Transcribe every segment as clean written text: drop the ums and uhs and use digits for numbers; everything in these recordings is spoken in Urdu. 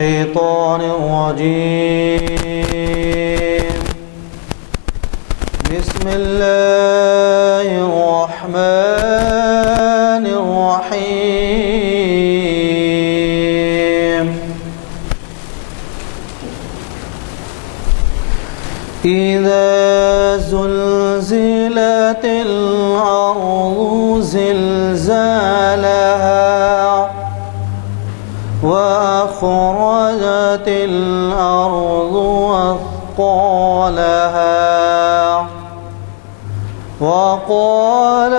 الشيطان الرجيم. بسم الله الرحمن الرحيم. إذا زلزلت الأرض زلزالها وأخرجت الأرض أثقالها وقال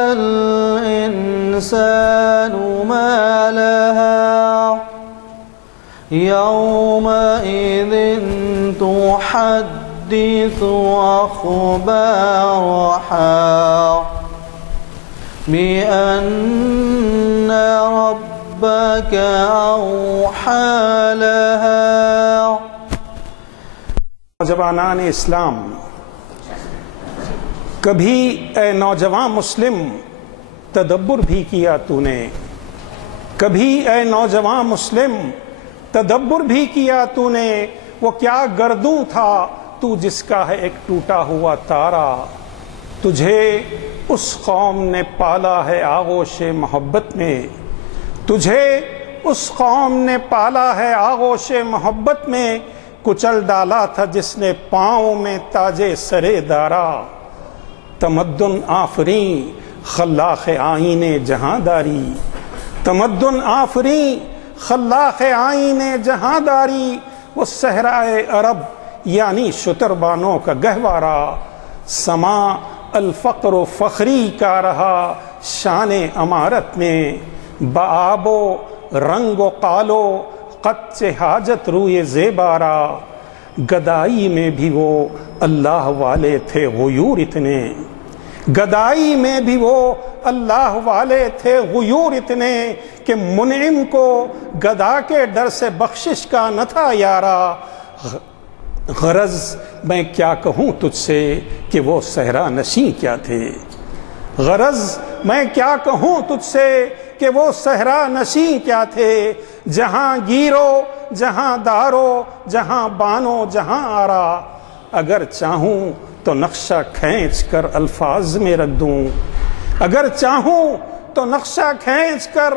الإنسان ما لها يومئذ تحدث أخبارها بأن ربك أوحى لها. نوجوانان اسلام، کبھی اے نوجوان مسلم تدبر بھی کیا تو نے، کبھی اے نوجوان مسلم تدبر بھی کیا تو نے. وہ کیا گردوں تھا تو جس کا ہے ایک ٹوٹا ہوا تارا. تجھے اس قوم نے پالا ہے آغوش محبت میں، تجھے اس قوم نے پالا ہے آغوش محبت میں. کچل ڈالا تھا جس نے پاؤں میں تاجے سرے دارا. تمدن آفریں خلاق آئین جہاں داری، تمدن آفریں خلاق آئین جہاں داری. وہ صحرائے عرب یعنی شتربانوں کا گہوارہ، سما الفقر و فخری کا رہا شان امارت میں. بآب و رنگ و قالو قد حاجت روئے زیبارا. گدائی میں بھی وہ اللہ والے تھے غیور اتنے، گدائی میں بھی وہ اللہ والے تھے غیور اتنے کہ منعم کو گدا کے ڈر سے بخشش کا نہ تھا یارا. غرض میں کیا کہوں تجھ سے کہ وہ صحرا نشیں کیا تھے، غرض میں کیا کہوں تجھ سے کہ وہ صحرا نشیں کیا تھے. جہاں گیرو جہاں دارو جہاں بانو جہاں آرا. اگر چاہوں تو نقشہ کھینچ کر الفاظ میں رکھ دوں، اگر چاہوں تو نقشہ کھینچ کر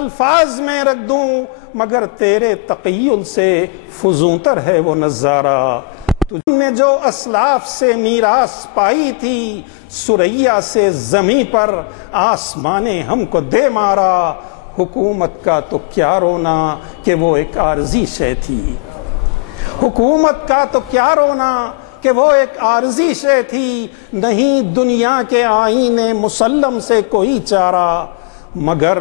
الفاظ میں رکھ دوں. مگر تیرے تقیل سے فزوں تر ہے وہ نظارہ. تجھ نے جو اسلاف سے میراث پائی تھی، سریا سے زمیں پر آسمان ہم کو دے مارا. حکومت کا تو کیا رونا کہ وہ ایک عارضی شے تھی، حکومت کا تو کیا رونا کہ وہ ایک عارضی شے تھی. نہیں دنیا کے آئین مسلم سے کوئی چارہ، مگر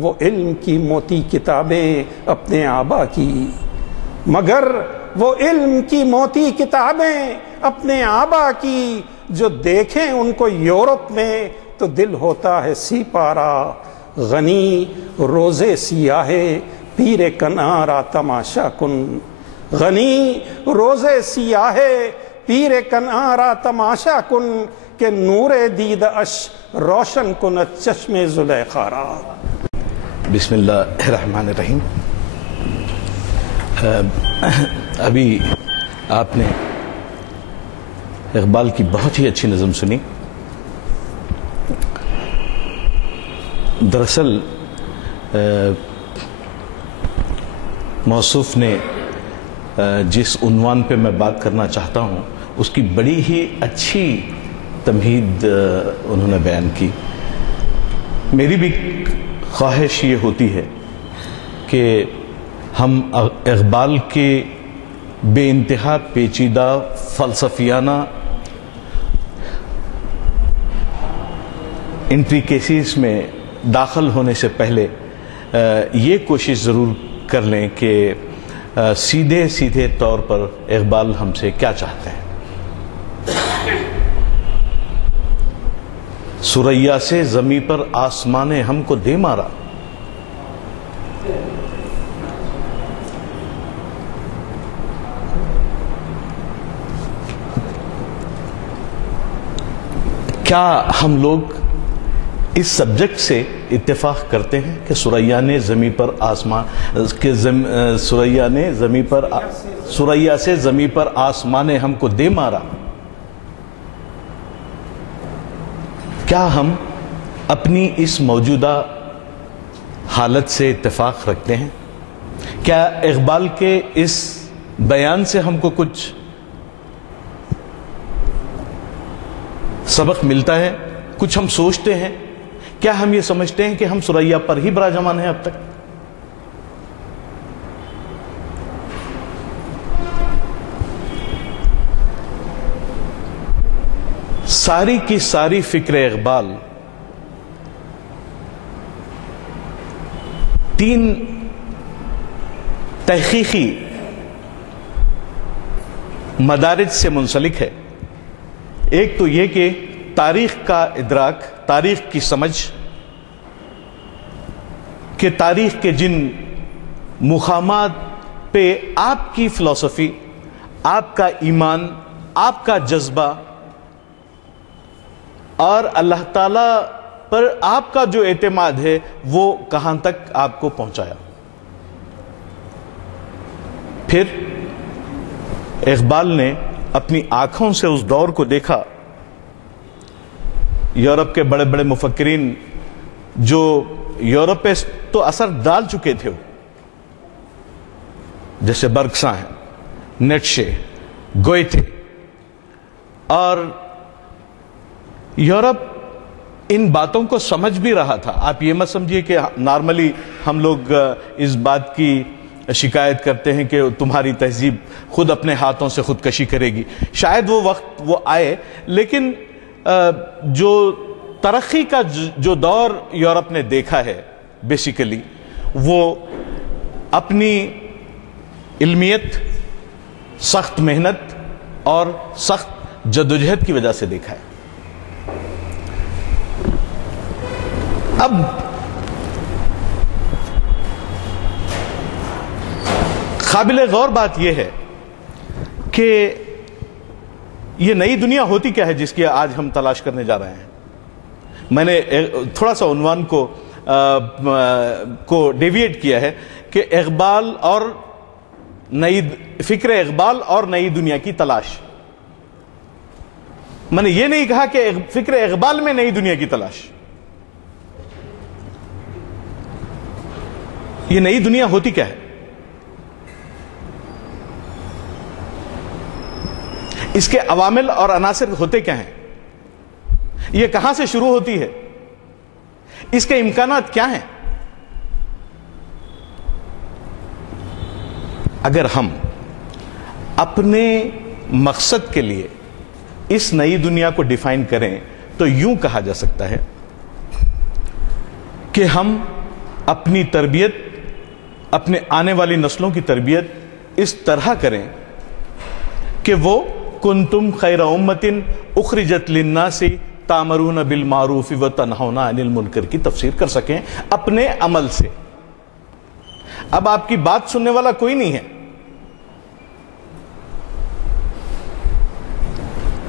وہ علم کی موتی کتابیں اپنے آبا کی، مگر وہ علم کی موتی کتابیں اپنے آبا کی. جو دیکھیں ان کو یورپ میں تو دل ہوتا ہے سی پارا. غنی روزے سیاہے پیر کنارا تماشا کن، غنی روزے سیاہے پیر کنارا تماشا کن کہ نور دید اش روشن کن چشم زلیخا را. بسم اللہ الرحمن الرحیم. ابھی آپ نے اقبال کی بہت ہی اچھی نظم سنی. دراصل موصوف نے جس عنوان پہ میں بات کرنا چاہتا ہوں اس کی بڑی ہی اچھی تمہید انہوں نے بیان کی. میری بھی خواہش یہ ہوتی ہے کہ ہم اقبال کے بے انتہا پیچیدہ فلسفیانہ انٹریکیسیز میں داخل ہونے سے پہلے یہ کوشش ضرور کر لیں کہ سیدھے سیدھے طور پر اقبال ہم سے کیا چاہتے ہیں. سریا سے زمیں پر آسمان ہم کو دے مارا. کیا ہم لوگ اس سبجیکٹ سے اتفاق کرتے ہیں کہ ثریا نے زمین پر ثریا سے زمین پر آسمان نے ہم کو دے مارا؟ کیا ہم اپنی اس موجودہ حالت سے اتفاق رکھتے ہیں؟ کیا اقبال کے اس بیان سے ہم کو کچھ سبق ملتا ہے؟ کچھ ہم سوچتے ہیں؟ کیا ہم یہ سمجھتے ہیں کہ ہم ثریا پر ہی براجمان ہیں اب تک؟ ساری کی ساری فکر اقبال تین تحقیقی مدارج سے منسلک ہے۔ ایک تو یہ کہ تاریخ کا ادراک، تاریخ کی سمجھ، کہ تاریخ کے جن مقامات پہ آپ کی فلسفی، آپ کا ایمان، آپ کا جذبہ اور اللہ تعالی پر آپ کا جو اعتماد ہے وہ کہاں تک آپ کو پہنچایا۔ پھر اقبال نے اپنی آنکھوں سے اس دور کو دیکھا، یورپ کے بڑے بڑے مفکرین جو یورپ پہ تو اثر ڈال چکے تھے، جیسے برگسا ہیں، نیٹشے، گوئتھے، اور یورپ ان باتوں کو سمجھ بھی رہا تھا۔ آپ یہ مت سمجھیے کہ نارملی ہم لوگ اس بات کی شکایت کرتے ہیں کہ تمہاری تہذیب خود اپنے ہاتھوں سے خودکشی کرے گی، شاید وہ وقت وہ آئے، لیکن جو ترقی کا جو دور یورپ نے دیکھا ہے بیسیکلی وہ اپنی علمیت، سخت محنت اور سخت جدوجہد کی وجہ سے دیکھا ہے۔ اب قابل غور بات یہ ہے کہ یہ نئی دنیا ہوتی کیا ہے جس کی آج ہم تلاش کرنے جا رہے ہیں۔ میں نے تھوڑا سا عنوان کو ڈیویٹ کیا ہے کہ اقبال اور فکر اقبال اور نئی دنیا کی تلاش۔ میں نے یہ نہیں کہا کہ فکر اقبال میں نئی دنیا کی تلاش۔ یہ نئی دنیا ہوتی کیا ہے؟ اس کے عوامل اور عناصر ہوتے کیا ہیں؟ یہ کہاں سے شروع ہوتی ہے؟ اس کے امکانات کیا ہیں؟ اگر ہم اپنے مقصد کے لیے اس نئی دنیا کو ڈیفائن کریں تو یوں کہا جا سکتا ہے کہ ہم اپنی تربیت، اپنے آنے والی نسلوں کی تربیت اس طرح کریں کہ وہ کنتم خیر امت اخرجت للناس تامرون بالمعروف وتنہون عن المنکر کی تفسیر کر سکیں اپنے عمل سے۔ اب آپ کی بات سننے والا کوئی نہیں ہے۔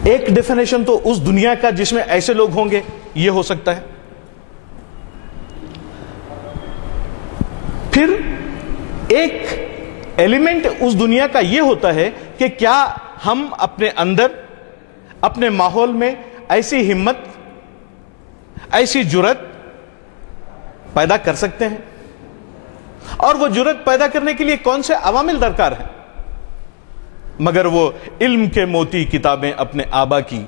ایک ڈیفینیشن تو اس دنیا کا جس میں ایسے لوگ ہوں گے یہ ہو سکتا ہے۔ پھر ایک ایلیمنٹ اس دنیا کا یہ ہوتا ہے کہ کیا ہم اپنے اندر، اپنے ماحول میں ایسی ہمت، ایسی جرت پیدا کر سکتے ہیں، اور وہ جرت پیدا کرنے کے لیے کون سے عوامل درکار ہیں مگر وہ علم کے موتی کتابیں اپنے آبا کی۔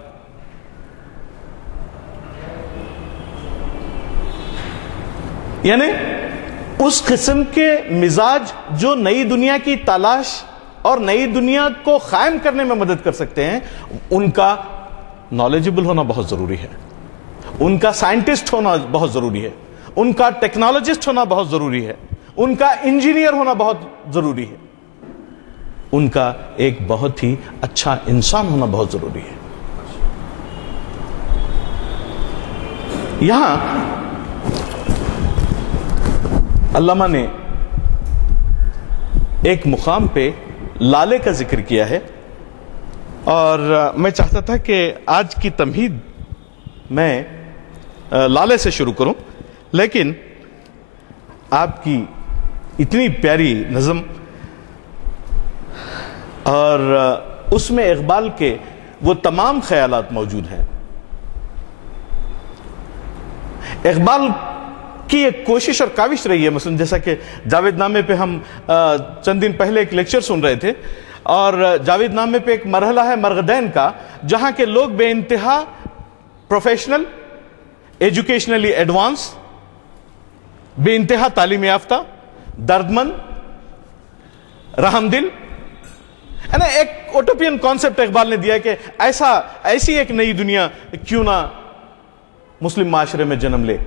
یعنی اس قسم کے مزاج جو نئی دنیا کی تلاش اور نئی دنیا کو قائم کرنے میں مدد کر سکتے ہیں، ان کا نالجبل ہونا بہت ضروری ہے، ان کا سائنٹسٹ ہونا بہت ضروری ہے، ان کا ٹیکنالوجسٹ ہونا بہت ضروری ہے، ان کا انجینئر ہونا بہت ضروری ہے، ان کا ایک بہت ہی اچھا انسان ہونا بہت ضروری ہے۔ یہاں علامہ نے ایک مقام پہ لالے کا ذکر کیا ہے، اور میں چاہتا تھا کہ آج کی تمہید میں لالے سے شروع کروں۔ لیکن آپ کی اتنی پیاری نظم اور اس میں اقبال کے وہ تمام خیالات موجود ہیں. اقبال کی ایک کوشش اور کاوش رہی ہے، مثلا جیسا کہ جاوید نامے پہ ہم چند دن پہلے ایک لیکچر سن رہے تھے، اور جاوید نامے پہ ایک مرحلہ ہے مرغدین کا، جہاں کے لوگ بے انتہا پروفیشنل، ایجوکیشنلی ایڈوانس، بے انتہا تعلیم یافتہ، دردمند، رحم دل، ایک اوٹوپین کانسیپٹ اقبال نے دیا کہ ایسی ایک نئی دنیا کیوں نہ مسلم معاشرے میں جنم لے.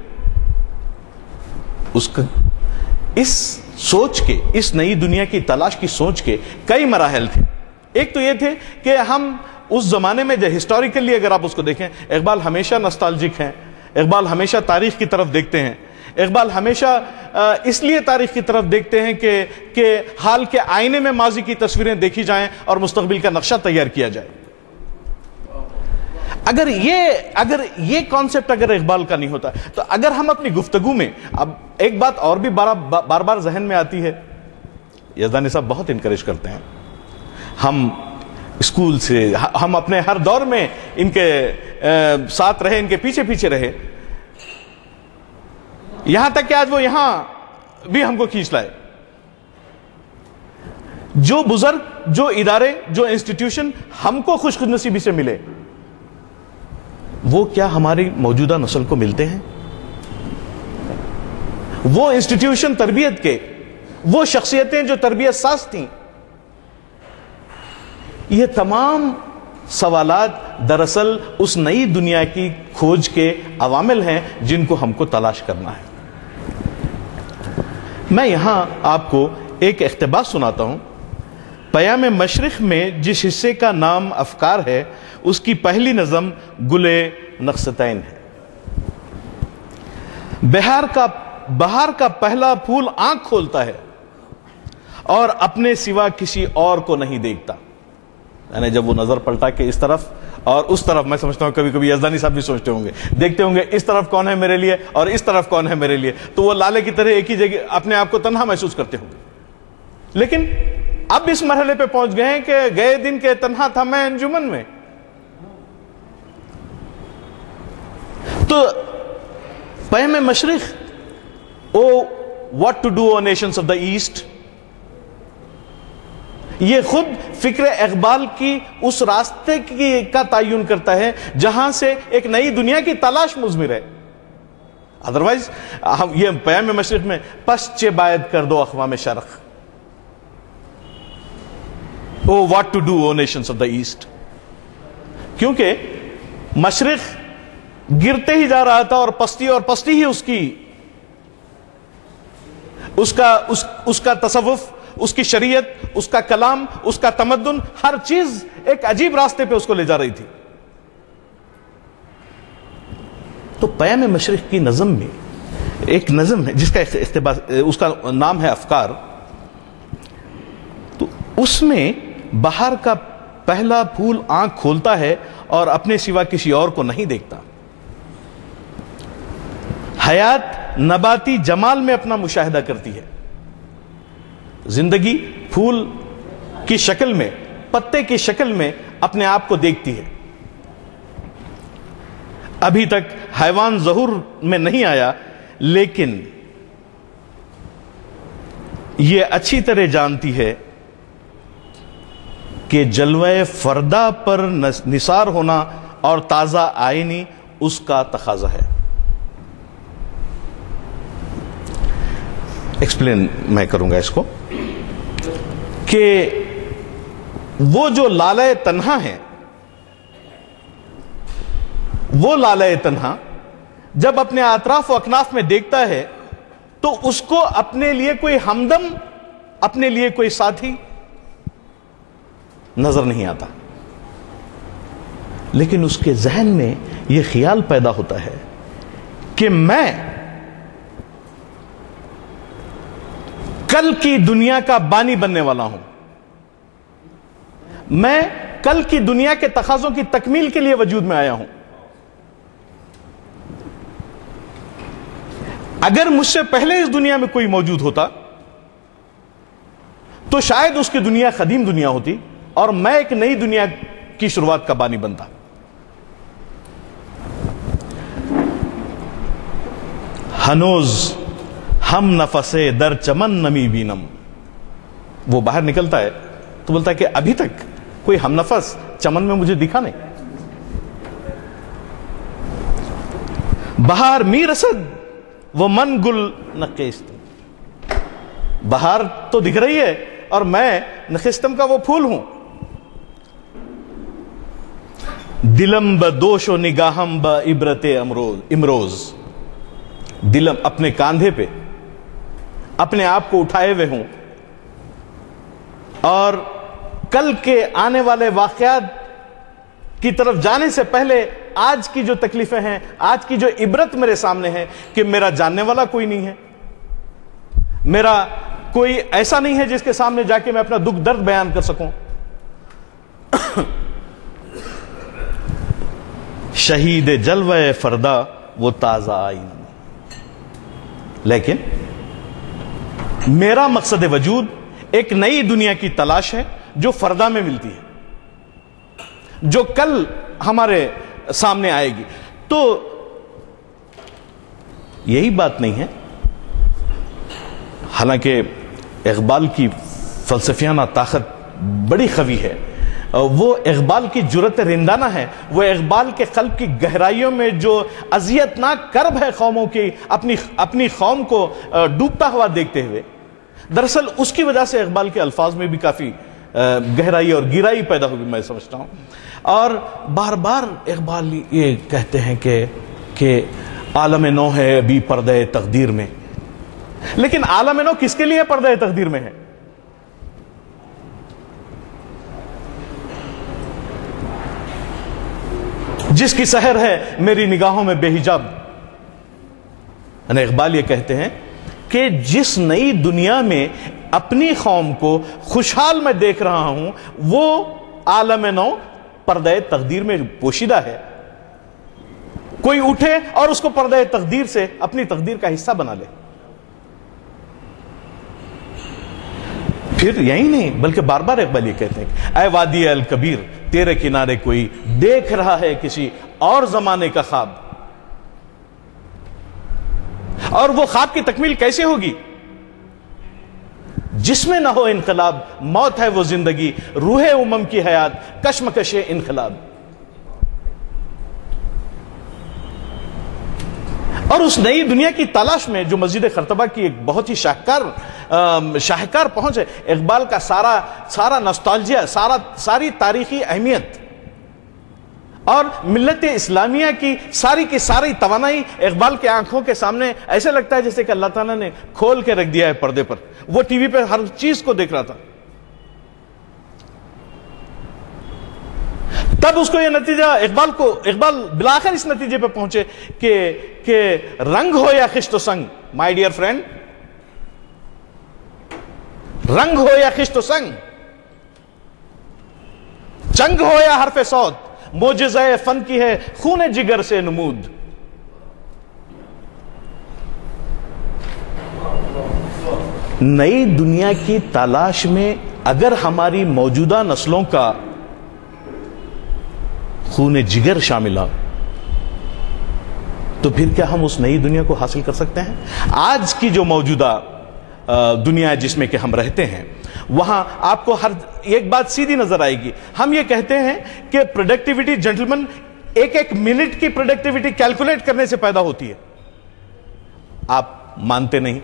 اس سوچ کے، اس نئی دنیا کی تلاش کی سوچ کے کئی مراحل تھے. ایک تو یہ تھے کہ ہم اس زمانے میں جو ہسٹوریکلی اگر آپ اس کو دیکھیں، اقبال ہمیشہ نوسٹالجک ہیں، اقبال ہمیشہ تاریخ کی طرف دیکھتے ہیں، اقبال ہمیشہ اس لیے تاریخ کی طرف دیکھتے ہیں کہ حال کے آئینے میں ماضی کی تصویریں دیکھی جائیں اور مستقبل کا نقشہ تیار کیا جائے. اگر یہ کانسیپٹ اگر اقبال کا نہیں ہوتا، تو اگر ہم اپنی گفتگو میں، اب ایک بات اور بھی بار بار ذہن میں آتی ہے، یزدانی صاحب بہت انکریج کرتے ہیں، ہم اسکول سے، ہم اپنے ہر دور میں ان کے ساتھ رہے، ان کے پیچھے پیچھے رہے، یہاں تک کہ آج وہ یہاں بھی ہم کو کھینچ لائے. جو بزرگ، جو ادارے، جو انسٹیٹیوشن ہم کو خوش نصیبی سے ملے، وہ کیا ہماری موجودہ نسل کو ملتے ہیں؟ وہ انسٹیٹیوشن تربیت کے، وہ شخصیتیں جو تربیت ساز تھیں، یہ تمام سوالات دراصل اس نئی دنیا کی کھوج کے عوامل ہیں جن کو ہم کو تلاش کرنا ہے. میں یہاں آپ کو ایک اقتباس سناتا ہوں. پیام مشرق میں جس حصے کا نام افکار ہے، اس کی پہلی نظم گلے نقصتین ہے. بہار کا پہلا پھول آنکھ کھولتا ہے اور اپنے سوا کسی اور کو نہیں دیکھتا. یعنی جب وہ نظر پلٹا کہ اس طرف اور اس طرف، میں سمجھتا ہوں کبھی کبھی یزدانی صاحب بھی سوچتے ہوں گے، دیکھتے ہوں گے اس طرف کون ہے میرے لیے اور اس طرف کون ہے میرے لیے، تو وہ لالے کی طرح ایک ہی جگہ اپنے آپ کو تنہا محسوس کرتے ہوں گے. لیکن اب اس مرحلے پہ پہنچ گئے ہیں کہ گئے دن کے تنہا تھا میں انجمن میں. تو پیام مشرق، O what to do O nations of the east, یہ خود فکر اقبال کی اس راستے کا تعین کرتا ہے جہاں سے ایک نئی دنیا کی تلاش مضمر ہے. ادروائز یہ پیام مشرق میں پس چے باید کر دو اقوام شرق، O what to do O nations of the east. کیونکہ مشرق گرتے ہی جا رہا تھا اور پستی ہی اس کا تصوف، اس کی شریعت، اس کا کلام، اس کا تمدن، ہر چیز ایک عجیب راستے پہ اس کو لے جا رہی تھی. تو پیام مشرق کی نظم میں ایک نظم ہے جس کا اقتباس، اس کا نام ہے افکار. تو اس میں بہار کا پہلا پھول آنکھ کھولتا ہے اور اپنے سوا کسی اور کو نہیں دیکھتا. حیات نباتی جمال میں اپنا مشاہدہ کرتی ہے. زندگی پھول کی شکل میں، پتے کی شکل میں اپنے آپ کو دیکھتی ہے. ابھی تک حیوان ظہور میں نہیں آیا، لیکن یہ اچھی طرح جانتی ہے کہ جلوہ فردا پر نثار ہونا اور تازہ آئینی اس کا تقاضا ہے. ایکسپلین میں کروں گا اس کو کہ وہ جو لالہ تنہا ہے، وہ لالہ تنہا جب اپنے اطراف و اکناف میں دیکھتا ہے تو اس کو اپنے لیے کوئی ہمدم، اپنے لیے کوئی ساتھی نظر نہیں آتا. لیکن اس کے ذہن میں یہ خیال پیدا ہوتا ہے کہ میں کل کی دنیا کا بانی بننے والا ہوں، میں کل کی دنیا کے تقاضوں کی تکمیل کے لیے وجود میں آیا ہوں. اگر مجھ سے پہلے اس دنیا میں کوئی موجود ہوتا تو شاید اس کی دنیا قدیم دنیا ہوتی اور میں ایک نئی دنیا کی شروعات کا بانی بنتا. ہنوز ہم نفسے در چمن نمی بینم. وہ باہر نکلتا ہے تو بولتا ہے کہ ابھی تک کوئی ہم نفس چمن میں مجھے دکھا نہیں. بہار می رسد وہ من گل نقیست. بہار تو دکھ رہی ہے اور میں نخستم کا وہ پھول ہوں. دلم بدوش و نگاہم با عبرت امروز. دلم اپنے کاندھے پہ اپنے آپ کو اٹھائے ہوئے ہوں اور کل کے آنے والے واقعات کی طرف جانے سے پہلے آج کی جو تکلیفیں ہیں, آج کی جو عبرت میرے سامنے ہے کہ میرا جاننے والا کوئی نہیں ہے, میرا کوئی ایسا نہیں ہے جس کے سامنے جا کے میں اپنا دکھ درد بیان کر سکوں. شہید جلوہ فردا وہ تازہ آئین. لیکن میرا مقصد وجود ایک نئی دنیا کی تلاش ہے جو فردا میں ملتی ہے, جو کل ہمارے سامنے آئے گی. تو یہی بات نہیں ہے. حالانکہ اقبال کی فلسفیانہ طاقت بڑی قوی ہے, وہ اقبال کی جرأت رندانہ ہے, وہ اقبال کے قلب کی گہرائیوں میں جو اذیتناک کرب ہے قوموں کی اپنی قوم کو ڈوبتا ہوا دیکھتے ہوئے, دراصل اس کی وجہ سے اقبال کے الفاظ میں بھی کافی گہرائی اور گیرائی پیدا ہوگی میں سمجھتا ہوں. اور بار بار اقبال یہ کہتے ہیں کہ عالم نو ہے ابھی پردہ تقدیر میں. لیکن عالم نو کس کے لیے پردہ تقدیر میں ہے؟ جس کی سحر ہے میری نگاہوں میں بے حجاب. اقبال یہ کہتے ہیں کہ جس نئی دنیا میں اپنی قوم کو خوشحال میں دیکھ رہا ہوں وہ عالم نو پردہ تقدیر میں پوشیدہ ہے. کوئی اٹھے اور اس کو پردہ تقدیر سے اپنی تقدیر کا حصہ بنا لے. پھر یہی نہیں بلکہ بار بار اقبال یہ کہتے ہیں اے وادی الکبیر تیرے کنارے کوئی دیکھ رہا ہے کسی اور زمانے کا خواب. اور وہ خواب کی تکمیل کیسے ہوگی؟ جس میں نہ ہو انقلاب, موت ہے وہ زندگی, روح امم کی حیات, کشمکش انقلاب. اور اس نئی دنیا کی تلاش میں جو مسجد خرطبہ کی ایک بہت ہی شاہکار پہنچ ہے, اقبال کا سارا نوسٹالجیا, ساری تاریخی اہمیت اور ملت اسلامیہ کی ساری توانائی اقبال کے آنکھوں کے سامنے ایسے لگتا ہے جیسے کہ اللہ تعالیٰ نے کھول کے رکھ دیا ہے پردے پر. وہ ٹی وی پہ ہر چیز کو دیکھ رہا تھا. تب اس کو یہ نتیجہ اقبال بلاخر اس نتیجے پہ پہنچے کہ رنگ ہو یا خشت و سنگ, مائی ڈیئر فرینڈ, رنگ ہو یا خشت و سنگ, جنگ ہو یا حرف صوت, معجزہ فن کی ہے خون جگر سے نمود. نئی دنیا کی تلاش میں اگر ہماری موجودہ نسلوں کا خون جگر شامل ہو تو پھر کیا ہم اس نئی دنیا کو حاصل کر سکتے ہیں؟ آج کی جو موجودہ دنیا جس میں کہ ہم رہتے ہیں وہاں آپ کو ہر ایک بات سیدھی نظر آئے گی. ہم یہ کہتے ہیں کہ پروڈکٹیوٹی جنٹلمن ایک منٹ کی پروڈکٹیوٹی کیلکولیٹ کرنے سے پیدا ہوتی ہے. آپ مانتے نہیں.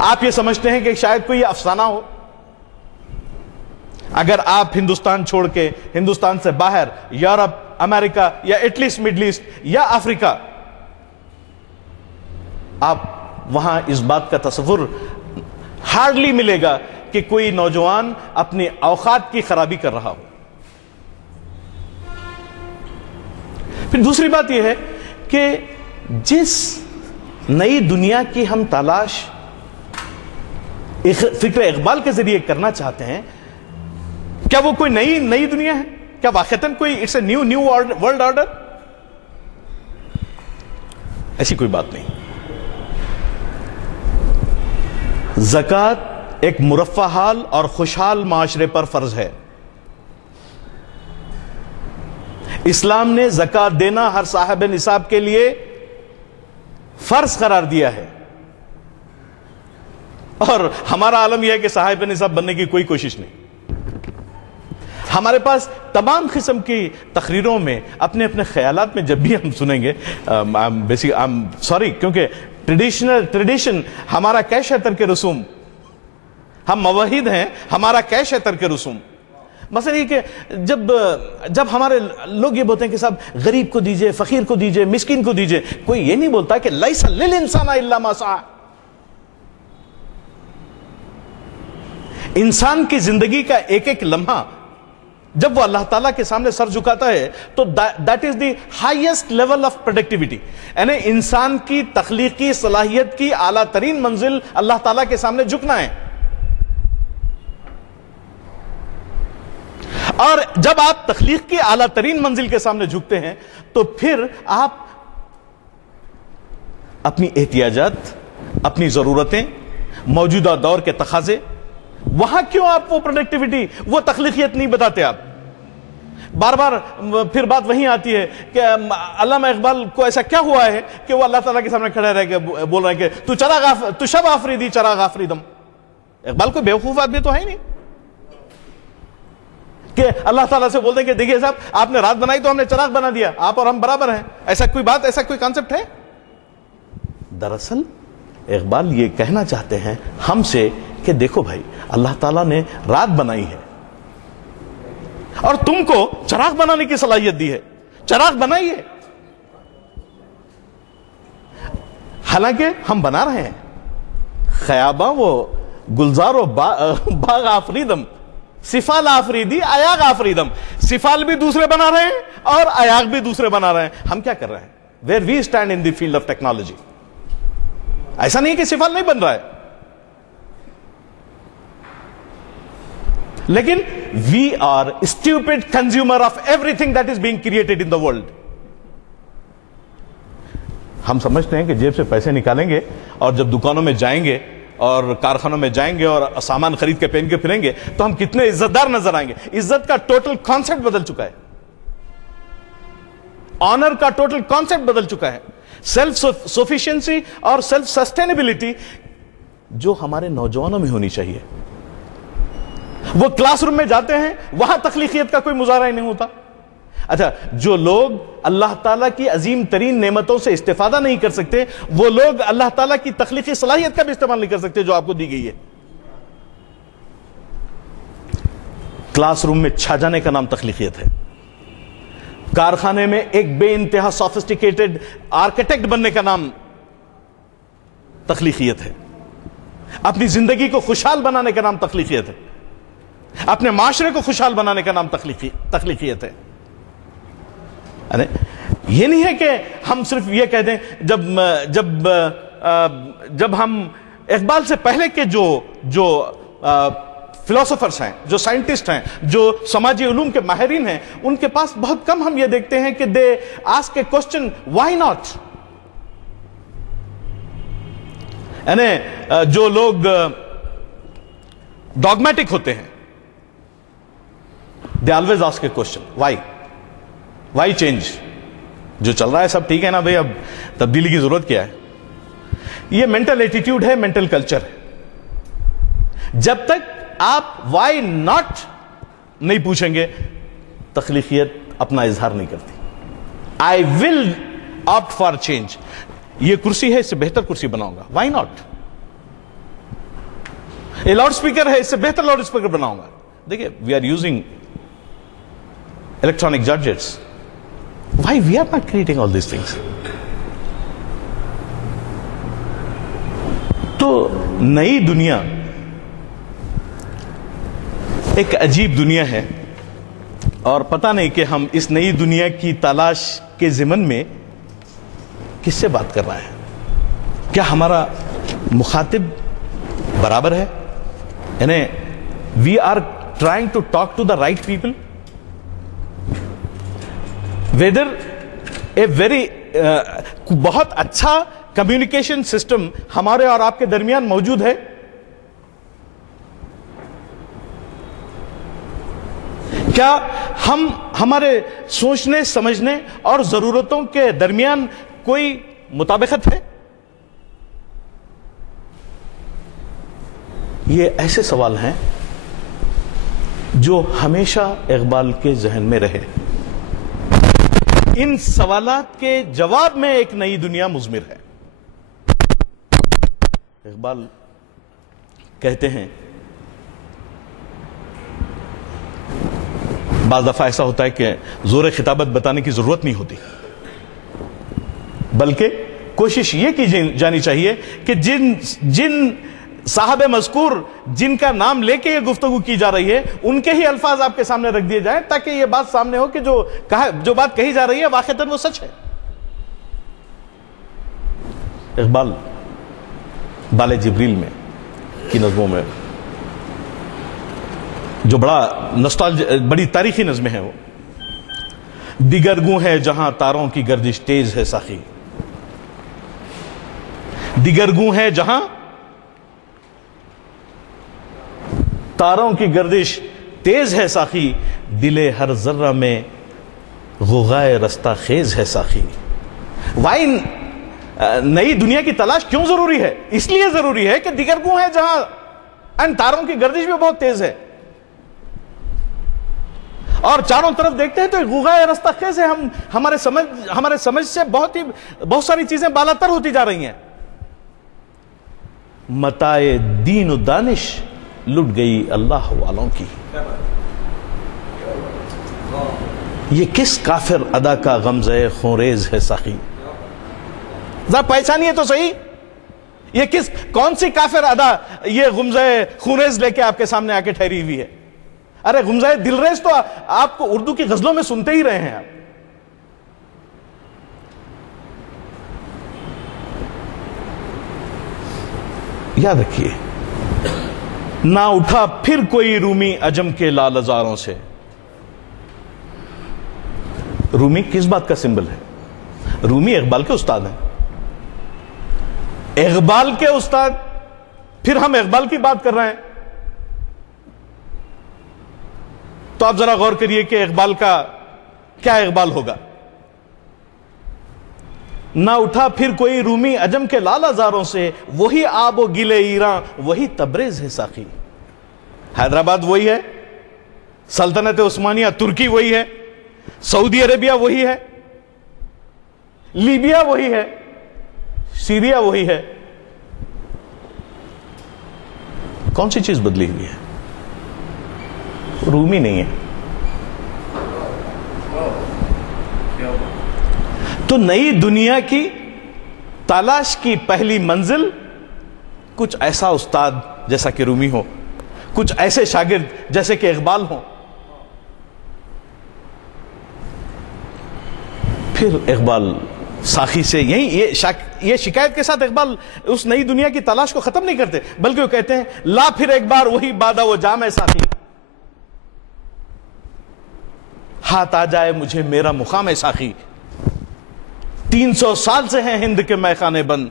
آپ یہ سمجھتے ہیں کہ شاید کوئی افسانہ ہو. اگر آپ ہندوستان چھوڑ کے ہندوستان سے باہر یورپ, امریکہ یا ایٹ لیسٹ مڈل ایسٹ یا افریقہ, آپ وہاں اس بات کا تصور ہارڈلی ملے گا کہ کوئی نوجوان اپنی اوقات کی خرابی کر رہا ہو. پھر دوسری بات یہ ہے کہ جس نئی دنیا کی ہم تلاش فکر اقبال کے ذریعے کرنا چاہتے ہیں, کیا وہ کوئی نئی دنیا ہے؟ کیا واقعتاً کوئی it's a new world order? ایسی کوئی بات نہیں. زکوٰۃ ایک مرفہ حال اور خوشحال معاشرے پر فرض ہے. اسلام نے زکوٰۃ دینا ہر صاحب نصاب کے لیے فرض قرار دیا ہے. اور ہمارا عالم یہ ہے کہ صاحب نصاب بننے کی کوئی کوشش نہیں. ہمارے پاس تمام قسم کی تقریروں میں اپنے اپنے خیالات میں جب بھی ہم سنیں گے, سوری, کیونکہ ٹریڈیشن ہمارا کیش ہے ترک رسوم, ہم موحد ہیں, ہمارا کیش ہے ترک رسوم. مثلا یہ کہ جب ہمارے لوگ یہ بولتے ہیں کہ صاحب غریب کو دیجئے, فقیر کو دیجئے, مسکین کو دیجئے, کوئی یہ نہیں بولتا کہ لیس للانسان الا ما سعى. انسان کی زندگی کا ایک ایک لمحہ جب وہ اللہ تعالیٰ کے سامنے سر جھکاتا ہے تو that is the highest level of productivity. یعنی انسان کی تخلیقی صلاحیت کی اعلیٰ ترین منزل اللہ تعالیٰ کے سامنے جھکنا ہے. اور جب آپ تخلیق کی اعلیٰ ترین منزل کے سامنے جھکتے ہیں تو پھر آپ اپنی احتیاجات, اپنی ضرورتیں, موجودہ دور کے تقاضے, وہاں کیوں آپ وہ پروڈکٹیوٹی, وہ تخلیقیت نہیں بتاتے آپ؟ بار بار پھر بات وہیں آتی ہے کہ علامہ اقبال کو ایسا کیا ہوا ہے کہ وہ اللہ تعالیٰ کے سامنے کھڑے رہ کے بول رہے ہیں کہ تو شب آفریدی چراغ آفریدم. اقبال کوئی بیوقوف آدمی تو ہے ہی نہیں کہ اللہ تعالیٰ سے بولتے ہیں کہ دیکھیے صاحب آپ نے رات بنائی تو ہم نے چراغ بنا دیا, آپ اور ہم برابر ہیں. ایسا کوئی بات, ایسا کوئی کانسیپٹ ہے؟ دراصل اقبال یہ کہنا چاہتے ہیں ہم سے کہ دیکھو بھائی, اللہ تعالیٰ نے رات بنائی ہے اور تم کو چراغ بنانے کی صلاحیت دی ہے, چراغ بنائیے. حالانکہ ہم بنا رہے ہیں خیاباں وہ گلزار و باغ آفریدم, سفال آفریدی ایاغ آفریدم. سفال بھی دوسرے بنا رہے ہیں اور ایاغ بھی دوسرے بنا رہے ہیں. ہم کیا کر رہے ہیں؟ Where we stand in the field of technology. ایسا نہیں کہ سفال نہیں بن رہا ہے, لیکن we are stupid consumer of everything that is being created in the world. ہم سمجھتے ہیں کہ جیب سے پیسے نکالیں گے اور جب دکانوں میں جائیں گے اور کارخانوں میں جائیں گے اور سامان خرید کے پہن کے پھریں گے تو ہم کتنے عزت دار نظر آئیں گے. عزت کا ٹوٹل کانسیپٹ بدل چکا ہے, آنر کا ٹوٹل کانسیپٹ بدل چکا ہے. سیلف سفیشینسی اور سیلف سسٹینیبلٹی جو ہمارے نوجوانوں میں ہونی چاہیے. وہ کلاس روم میں جاتے ہیں, وہاں تخلیقیت کا کوئی مظاہرہ ہی نہیں ہوتا. اچھا, جو لوگ اللہ تعالیٰ کی عظیم ترین نعمتوں سے استفادہ نہیں کر سکتے, وہ لوگ اللہ تعالیٰ کی تخلیقی صلاحیت کا بھی استعمال نہیں کر سکتے جو آپ کو دی گئی ہے. کلاس روم میں چھا جانے کا نام تخلیقیت ہے. کارخانے میں ایک بے انتہا سوفسٹیکیٹڈ آرکیٹیکٹ بننے کا نام تخلیقیت ہے. اپنی زندگی کو خوشحال بنانے کا نام تخلیقیت ہے. اپنے معاشرے کو خوشحال بنانے کا نام تخلیقیت ہے. یہ نہیں ہے کہ ہم صرف یہ کہہ دیں. جب ہم اقبال سے پہلے کے جو فلاسفرز ہیں, جو سائنٹسٹ ہیں, جو سماجی علوم کے ماہرین ہیں, ان کے پاس بہت کم ہم یہ دیکھتے ہیں کہ they ask a question why not. یعنی جو لوگ ڈاگمیٹک ہوتے ہیں, they always ask a question, why change? جو چل رہا ہے سب ٹھیک ہے نا بھئی, اب تبدیلی کی ضرورت کیا ہے؟ یہ مینٹل ایٹیٹیوڈ ہے, مینٹل کلچر ہے. جب تک آپ why not نہیں پوچھیں گے, تخلیقیت اپنا اظہار نہیں کرتی. I will opt for change. یہ کرسی ہے, اس سے بہتر کرسی بناؤں گا, why not? یہ لاؤڈ سپیکر ہے, اس سے بہتر لاؤڈ سپیکر بناؤں گا. دیکھیں, we are using electronic gadgets. Why we are not creating all these things? تو نئی دنیا ایک عجیب دنیا ہے, اور پتہ نہیں کہ ہم اس نئی دنیا کی تلاش کے ضمن میں کس سے بات کر رہے ہیں. کیا ہمارا مخاطب برابر ہے؟ یعنی we are trying to talk to the right people. Whether a very بہت اچھا کمیونیکیشن سسٹم ہمارے اور آپ کے درمیان موجود ہے. کیا ہم ہمارے سوچنے سمجھنے اور ضرورتوں کے درمیان کوئی مطابقت ہے؟ یہ ایسے سوال ہیں جو ہمیشہ اقبال کے ذہن میں رہے. ان سوالات کے جواب میں ایک نئی دنیا مضمر ہے. اقبال کہتے ہیں بعض دفعہ ایسا ہوتا ہے کہ زور خطابت بتانے کی ضرورت نہیں ہوتی، بلکہ کوشش یہ کی جانی چاہیے کہ جن صاحب مذکور جن کا نام لے کے یہ گفتگو کی جا رہی ہے ان کے ہی الفاظ آپ کے سامنے رکھ دیے جائیں تاکہ یہ بات سامنے ہو کہ جو بات کہی جا رہی ہے واقعتاً وہ سچ ہے. اقبال بال جبریل میں کی نظموں میں جو بڑی تاریخی نظمیں ہیں وہ دیگرگوں ہے جہاں تاروں کی گردش تیز ہے ساخی، دیگرگوں ہے جہاں تاروں کی گردش تیز ہے ساخی، دل ہر ذرہ میں غوغائے رستہ خیز ہے ساخی. وائن نئی دنیا کی تلاش کیوں ضروری ہے؟ اس لیے ضروری ہے کہ دیگرگوں ہے جہاں ان تاروں کی گردش بھی بہت تیز ہے اور چاروں طرف دیکھتے ہیں تو غوغائے رستہ خیز ہے. ہمارے سمجھ سے بہت ساری چیزیں بالاتر ہوتی جا رہی ہیں. متاع دین و دانش لٹ گئی اللہ والوں کی، یہ کس کافر ادا کا غمزہ خونریز ہے ساخی. ذرا پہچانیے تو صحیح، یہ کون سی کافر ادا یہ غمزہ خونریز لے کے آپ کے سامنے آ کے ٹھہری ہوئی ہے؟ ارے غمزہ دلریز تو آپ کو اردو کی غزلوں میں سنتے ہی رہے ہیں. آپ یاد رکھیے، نہ اٹھا پھر کوئی رومی عجم کے لال ازاروں سے. رومی کس بات کا سمبل ہے؟ رومی اقبال کے استاد ہیں. اقبال کے استاد، پھر ہم اقبال کی بات کر رہے ہیں تو آپ ذرا غور کریے کہ اقبال کا کیا اقبال ہوگا. نہ اٹھا پھر کوئی رومی عجم کے لال ازاروں سے، وہی آب و گل ایراں وہی تبریز ہے ساقی. حیدرآباد وہی ہے، سلطنت عثمانیہ ترکی وہی ہے، سعودی عربیہ وہی ہے، لیبیا وہی ہے، سیریا وہی ہے. کون سی چیز بدلی ہوئی ہے؟ رومی نہیں ہے. تو نئی دنیا کی تلاش کی پہلی منزل کچھ ایسا استاد جیسا کہ رومی ہو، کچھ ایسے شاگرد جیسے کہ اقبال ہوں. پھر اقبال ساخی سے یہ شکایت کے ساتھ اقبال اس نئی دنیا کی تلاش کو ختم نہیں کرتے، بلکہ وہ کہتے ہیں لا پھر ایک بار وہی بادہ و جام ہے ساخی، ہاتھ آ جائے مجھے میرا مقام ہے ساخی. 300 سال سے ہیں ہند کے میخانے بند،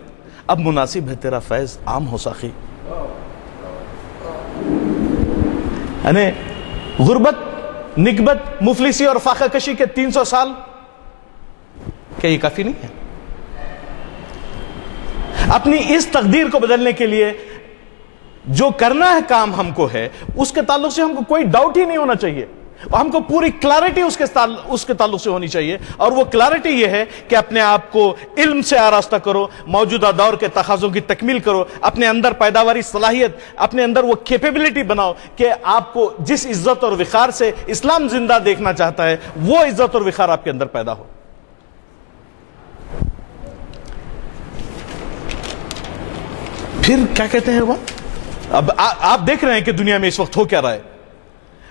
اب مناسب ہے تیرا فیض عام ہو ساخی. یعنی غربت، نکبت، مفلسی اور فاقہ کشی کے 300 سال کیا یہ کافی نہیں ہے؟ اپنی اس تقدیر کو بدلنے کے لیے جو کرنا ہے کام ہم کو ہے، اس کے تعلق سے ہم کو کوئی ڈاؤٹ ہی نہیں ہونا چاہیے. ہم کو پوری کلیرٹی اس کے تعلق سے ہونی چاہیے، اور وہ کلیرٹی یہ ہے کہ اپنے آپ کو علم سے آراستہ کرو، موجودہ دور کے تقاضوں کی تکمیل کرو، اپنے اندر پیداواری صلاحیت، اپنے اندر وہ کیپیبلٹی بناؤ کہ آپ کو جس عزت اور وقار سے اسلام زندہ دیکھنا چاہتا ہے وہ عزت اور وقار آپ کے اندر پیدا ہو. پھر کیا کہتے ہیں وہ؟ اب آپ دیکھ رہے ہیں کہ دنیا میں اس وقت ہو کیا رہا ہے.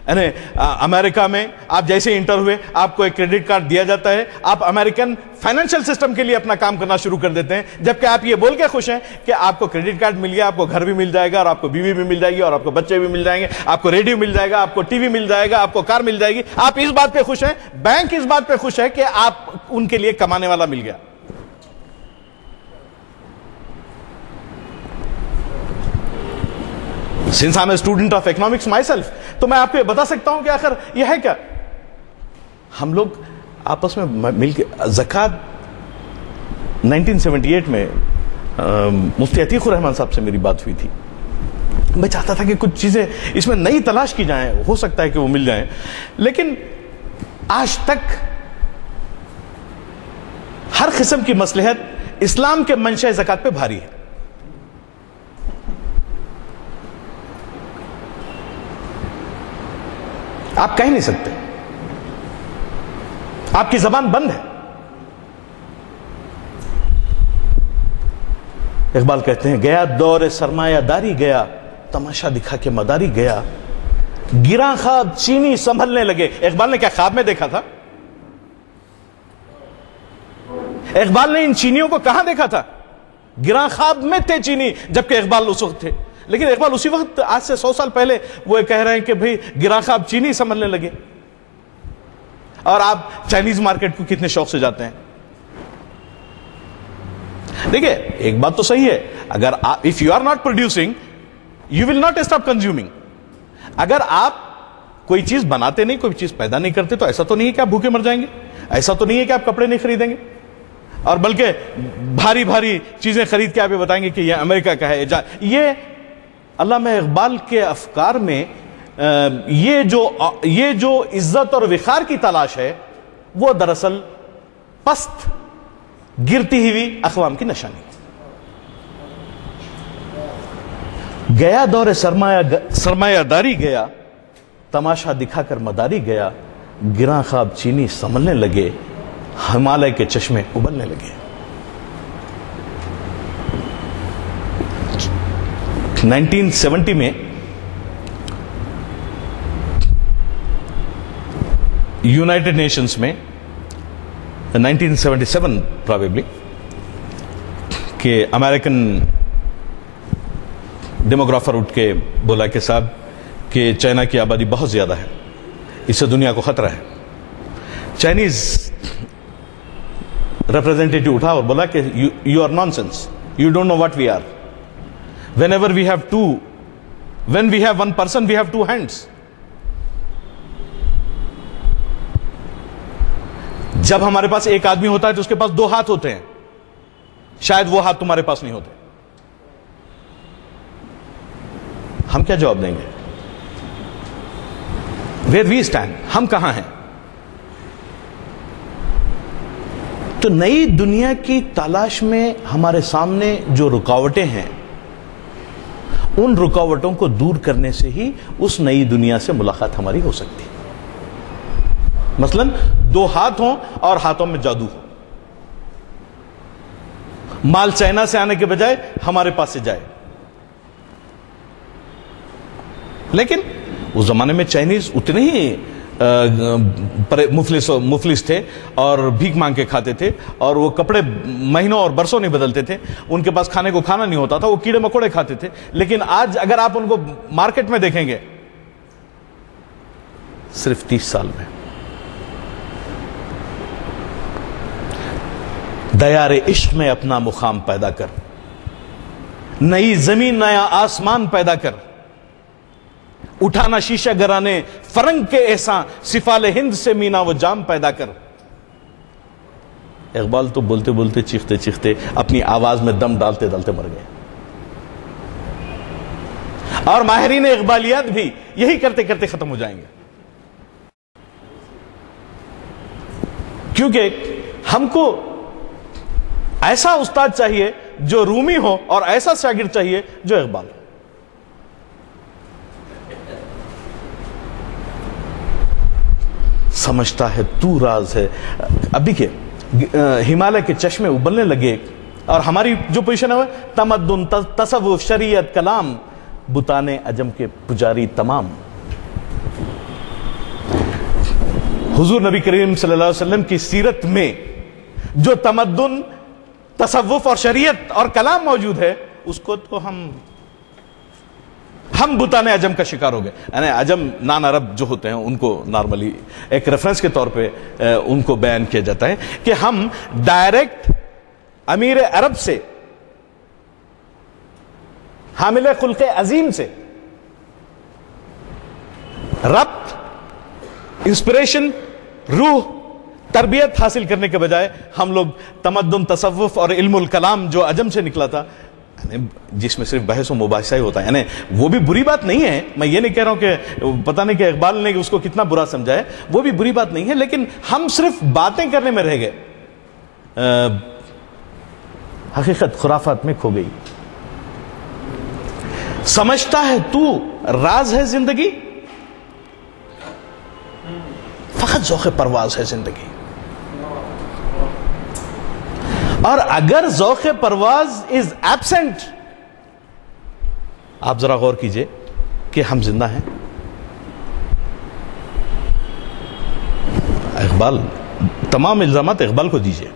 یعنی امریکہ میں آپ جیسے انٹر ہوئے آپ کو ایک کریڈٹ کارڈ دیا جاتا ہے، آپ امریکن فائنینشل سسٹم کے لیے اپنا کام کرنا شروع کر دیتے ہیں، جبکہ آپ یہ بول کے خوش ہیں کہ آپ کو کریڈٹ کارڈ مل گیا، آپ کو گھر بھی مل جائے گا، اور آپ کو بیوی بھی مل جائے گی، اور آپ کو بچے بھی مل جائیں گے، آپ کو ریڈیو مل جائے گا، آپ کو ٹی وی مل جائے گا، آپ کو کار مل جائے گی. آپ اس بات پہ خوش ہیں، بینک اس بات پہ خوش ہے کہ آپ ان کے لیے کمانے والا مل گیا. Since I'm a student of economics myself, تو میں آپ کو بتا سکتا ہوں کہ آخر یہ ہے کیا. ہم لوگ آپس میں مل کے زکوٰۃ 1978 میں مفتی عتیق الرحمان صاحب سے میری بات ہوئی تھی. میں چاہتا تھا کہ کچھ چیزیں اس میں نئی تلاش کی جائیں, ہو سکتا ہے کہ وہ مل جائیں, لیکن آج تک ہر قسم کی مصلحت اسلام کے منشأ زکوٰۃ پہ بھاری ہے. آپ کہہ نہیں سکتے, آپ کی زبان بند ہے. اقبال کہتے ہیں گیا دور سرمایہ داری گیا, تماشا دکھا کے مداری گیا, گراں خواب چینی سنبھلنے لگے. اقبال نے کیا خواب میں دیکھا تھا؟ اقبال نے ان چینیوں کو کہاں دیکھا تھا؟ گراں خواب میں تھے چینی جبکہ اقبال اس وقت تھے. لیکن اقبال اسی وقت آج سے 100 سال پہلے وہ کہہ رہے ہیں کہ بھئی گراں خواب چینی سنبھلنے لگے, اور آپ چائنیز مارکیٹ کو کتنے شوق سے جاتے ہیں. دیکھیں ایک بات تو صحیح ہے, اگر if you are not producing you will not stop consuming. اگر آپ کوئی چیز بناتے نہیں, کوئی چیز پیدا نہیں کرتے, تو ایسا تو نہیں ہے کہ آپ بھوکے مر جائیں گے, ایسا تو نہیں ہے کہ آپ کپڑے نہیں خریدیں گے, اور بلکہ بھاری بھاری چیزیں خرید کے آپ یہ بتائیں گے کہ یہ امریکہ کا ہے. یہ علامہ اقبال کے افکار میں یہ جو عزت اور وقار کی تلاش ہے وہ دراصل پست گرتی ہوئی اقوام کی نشانی. گیا دور سرمایہ داری گیا, تماشا دکھا کر مداری گیا, گراں خواب چینی سنبھلنے لگے, ہمالیہ کے چشمے ابلنے لگے. 1970 میں یونائٹڈ نیشنز میں 1977 پرابیبلی کہ امریکن ڈیموگرافر اٹھ کے بولا کہ صاحب کہ چائنا کی آبادی بہت زیادہ ہے, اس سے دنیا کو خطرہ ہے. چائنیز ریپرزینٹیٹیو اٹھا اور بولا کہ you are nonsense, you don't know what we are. Whenever we have when we have one person, we have two hands. جب ہمارے پاس ایک آدمی ہوتا ہے تو اس کے پاس 2 ہاتھ ہوتے ہیں, شاید وہ ہاتھ تمہارے پاس نہیں ہوتے. ہم کیا جواب دیں گے؟ Where we stand, ہم کہاں ہیں؟ تو نئی دنیا کی تلاش میں ہمارے سامنے جو رکاوٹیں ہیں, ان رکاوٹوں کو دور کرنے سے ہی اس نئی دنیا سے ملاقات ہماری ہو سکتی. مثلا 2 ہاتھ ہوں اور ہاتھوں میں جادو ہو, مال چائنا سے آنے کے بجائے ہمارے پاس سے جائے. لیکن اس زمانے میں چائنیز اتنے ہی مفلس تھے اور بھیک مانگ کے کھاتے تھے, اور وہ کپڑے مہینوں اور برسوں نہیں بدلتے تھے, ان کے پاس کھانے کو کھانا نہیں ہوتا تھا, وہ کیڑے مکوڑے کھاتے تھے. لیکن آج اگر آپ ان کو مارکیٹ میں دیکھیں گے, صرف 30 سال میں دیار عشق میں اپنا مقام پیدا کر, نئی زمین نیا آسمان پیدا کر, اٹھانا شیشہ گرانے فرنگ کے احسان, سفال ہند سے مینا وہ جام پیدا کر. اقبال تو بولتے بولتے چیختے چیختے اپنی آواز میں دم ڈالتے ڈالتے مر گئے, اور ماہرین اقبالیات بھی یہی کرتے کرتے ختم ہو جائیں گے. کیونکہ ہم کو ایسا استاد چاہیے جو رومی ہو, اور ایسا شاگرد چاہیے جو اقبال ہو. سمجھتا ہے تو راز ہے. اب دیکھیے ہمالیہ کے چشمے ابلنے لگے, اور ہماری جو پوزیشن ہے وہ تمدن, تصوف, شریعت, کلام, بتانے عجم کے پجاری تمام. حضور نبی کریم صلی اللہ علیہ وسلم کی سیرت میں جو تمدن, تصوف اور شریعت اور کلام موجود ہے, اس کو تو ہم بتانے عجم کا شکار ہو گئے. یعنی عجم نان عرب جو ہوتے ہیں ان کو نارملی ایک ریفرنس کے طور پہ ان کو بیان کیا جاتا ہے کہ ہم ڈائریکٹ امیر عرب سے, حامل خلق عظیم سے ربط، انسپریشن، روح، تربیت حاصل کرنے کے بجائے ہم لوگ تمدن، تصوف اور علم الکلام جو عجم سے نکلا تھا، جس میں صرف بحث و مباحثہ ہی ہوتا ہے، یعنی وہ بھی بری بات نہیں ہے، میں یہ نہیں کہہ رہا ہوں کہ پتہ نہیں کہ اقبال نے اس کو کتنا برا سمجھا ہے، وہ بھی بری بات نہیں ہے، لیکن ہم صرف باتیں کرنے میں رہ گئے، حقیقت خرافات میں کھو گئی۔ سمجھتا ہے تو راز ہے زندگی، فقط ذوق پرواز ہے زندگی۔ اور اگر ذوق پرواز از ایبسنٹ، آپ ذرا غور کیجئے کہ ہم زندہ ہیں۔ اقبال، تمام الزامات اقبال کو دیجئے،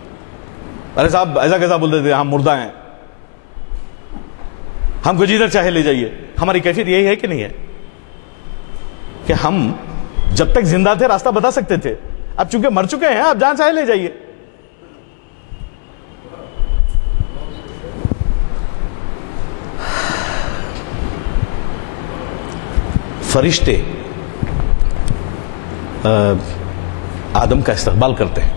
ارے صاحب ایسا کیسا بول دیتے ہم مردہ ہیں، ہم کو جدھر چاہے لے جائیے۔ ہماری کیفیت یہی ہے کہ نہیں ہے کہ ہم جب تک زندہ تھے راستہ بتا سکتے تھے، اب چونکہ مر چکے ہیں اب جہاں چاہے لے جائیے۔ فرشتے آدم کا استقبال کرتے ہیں۔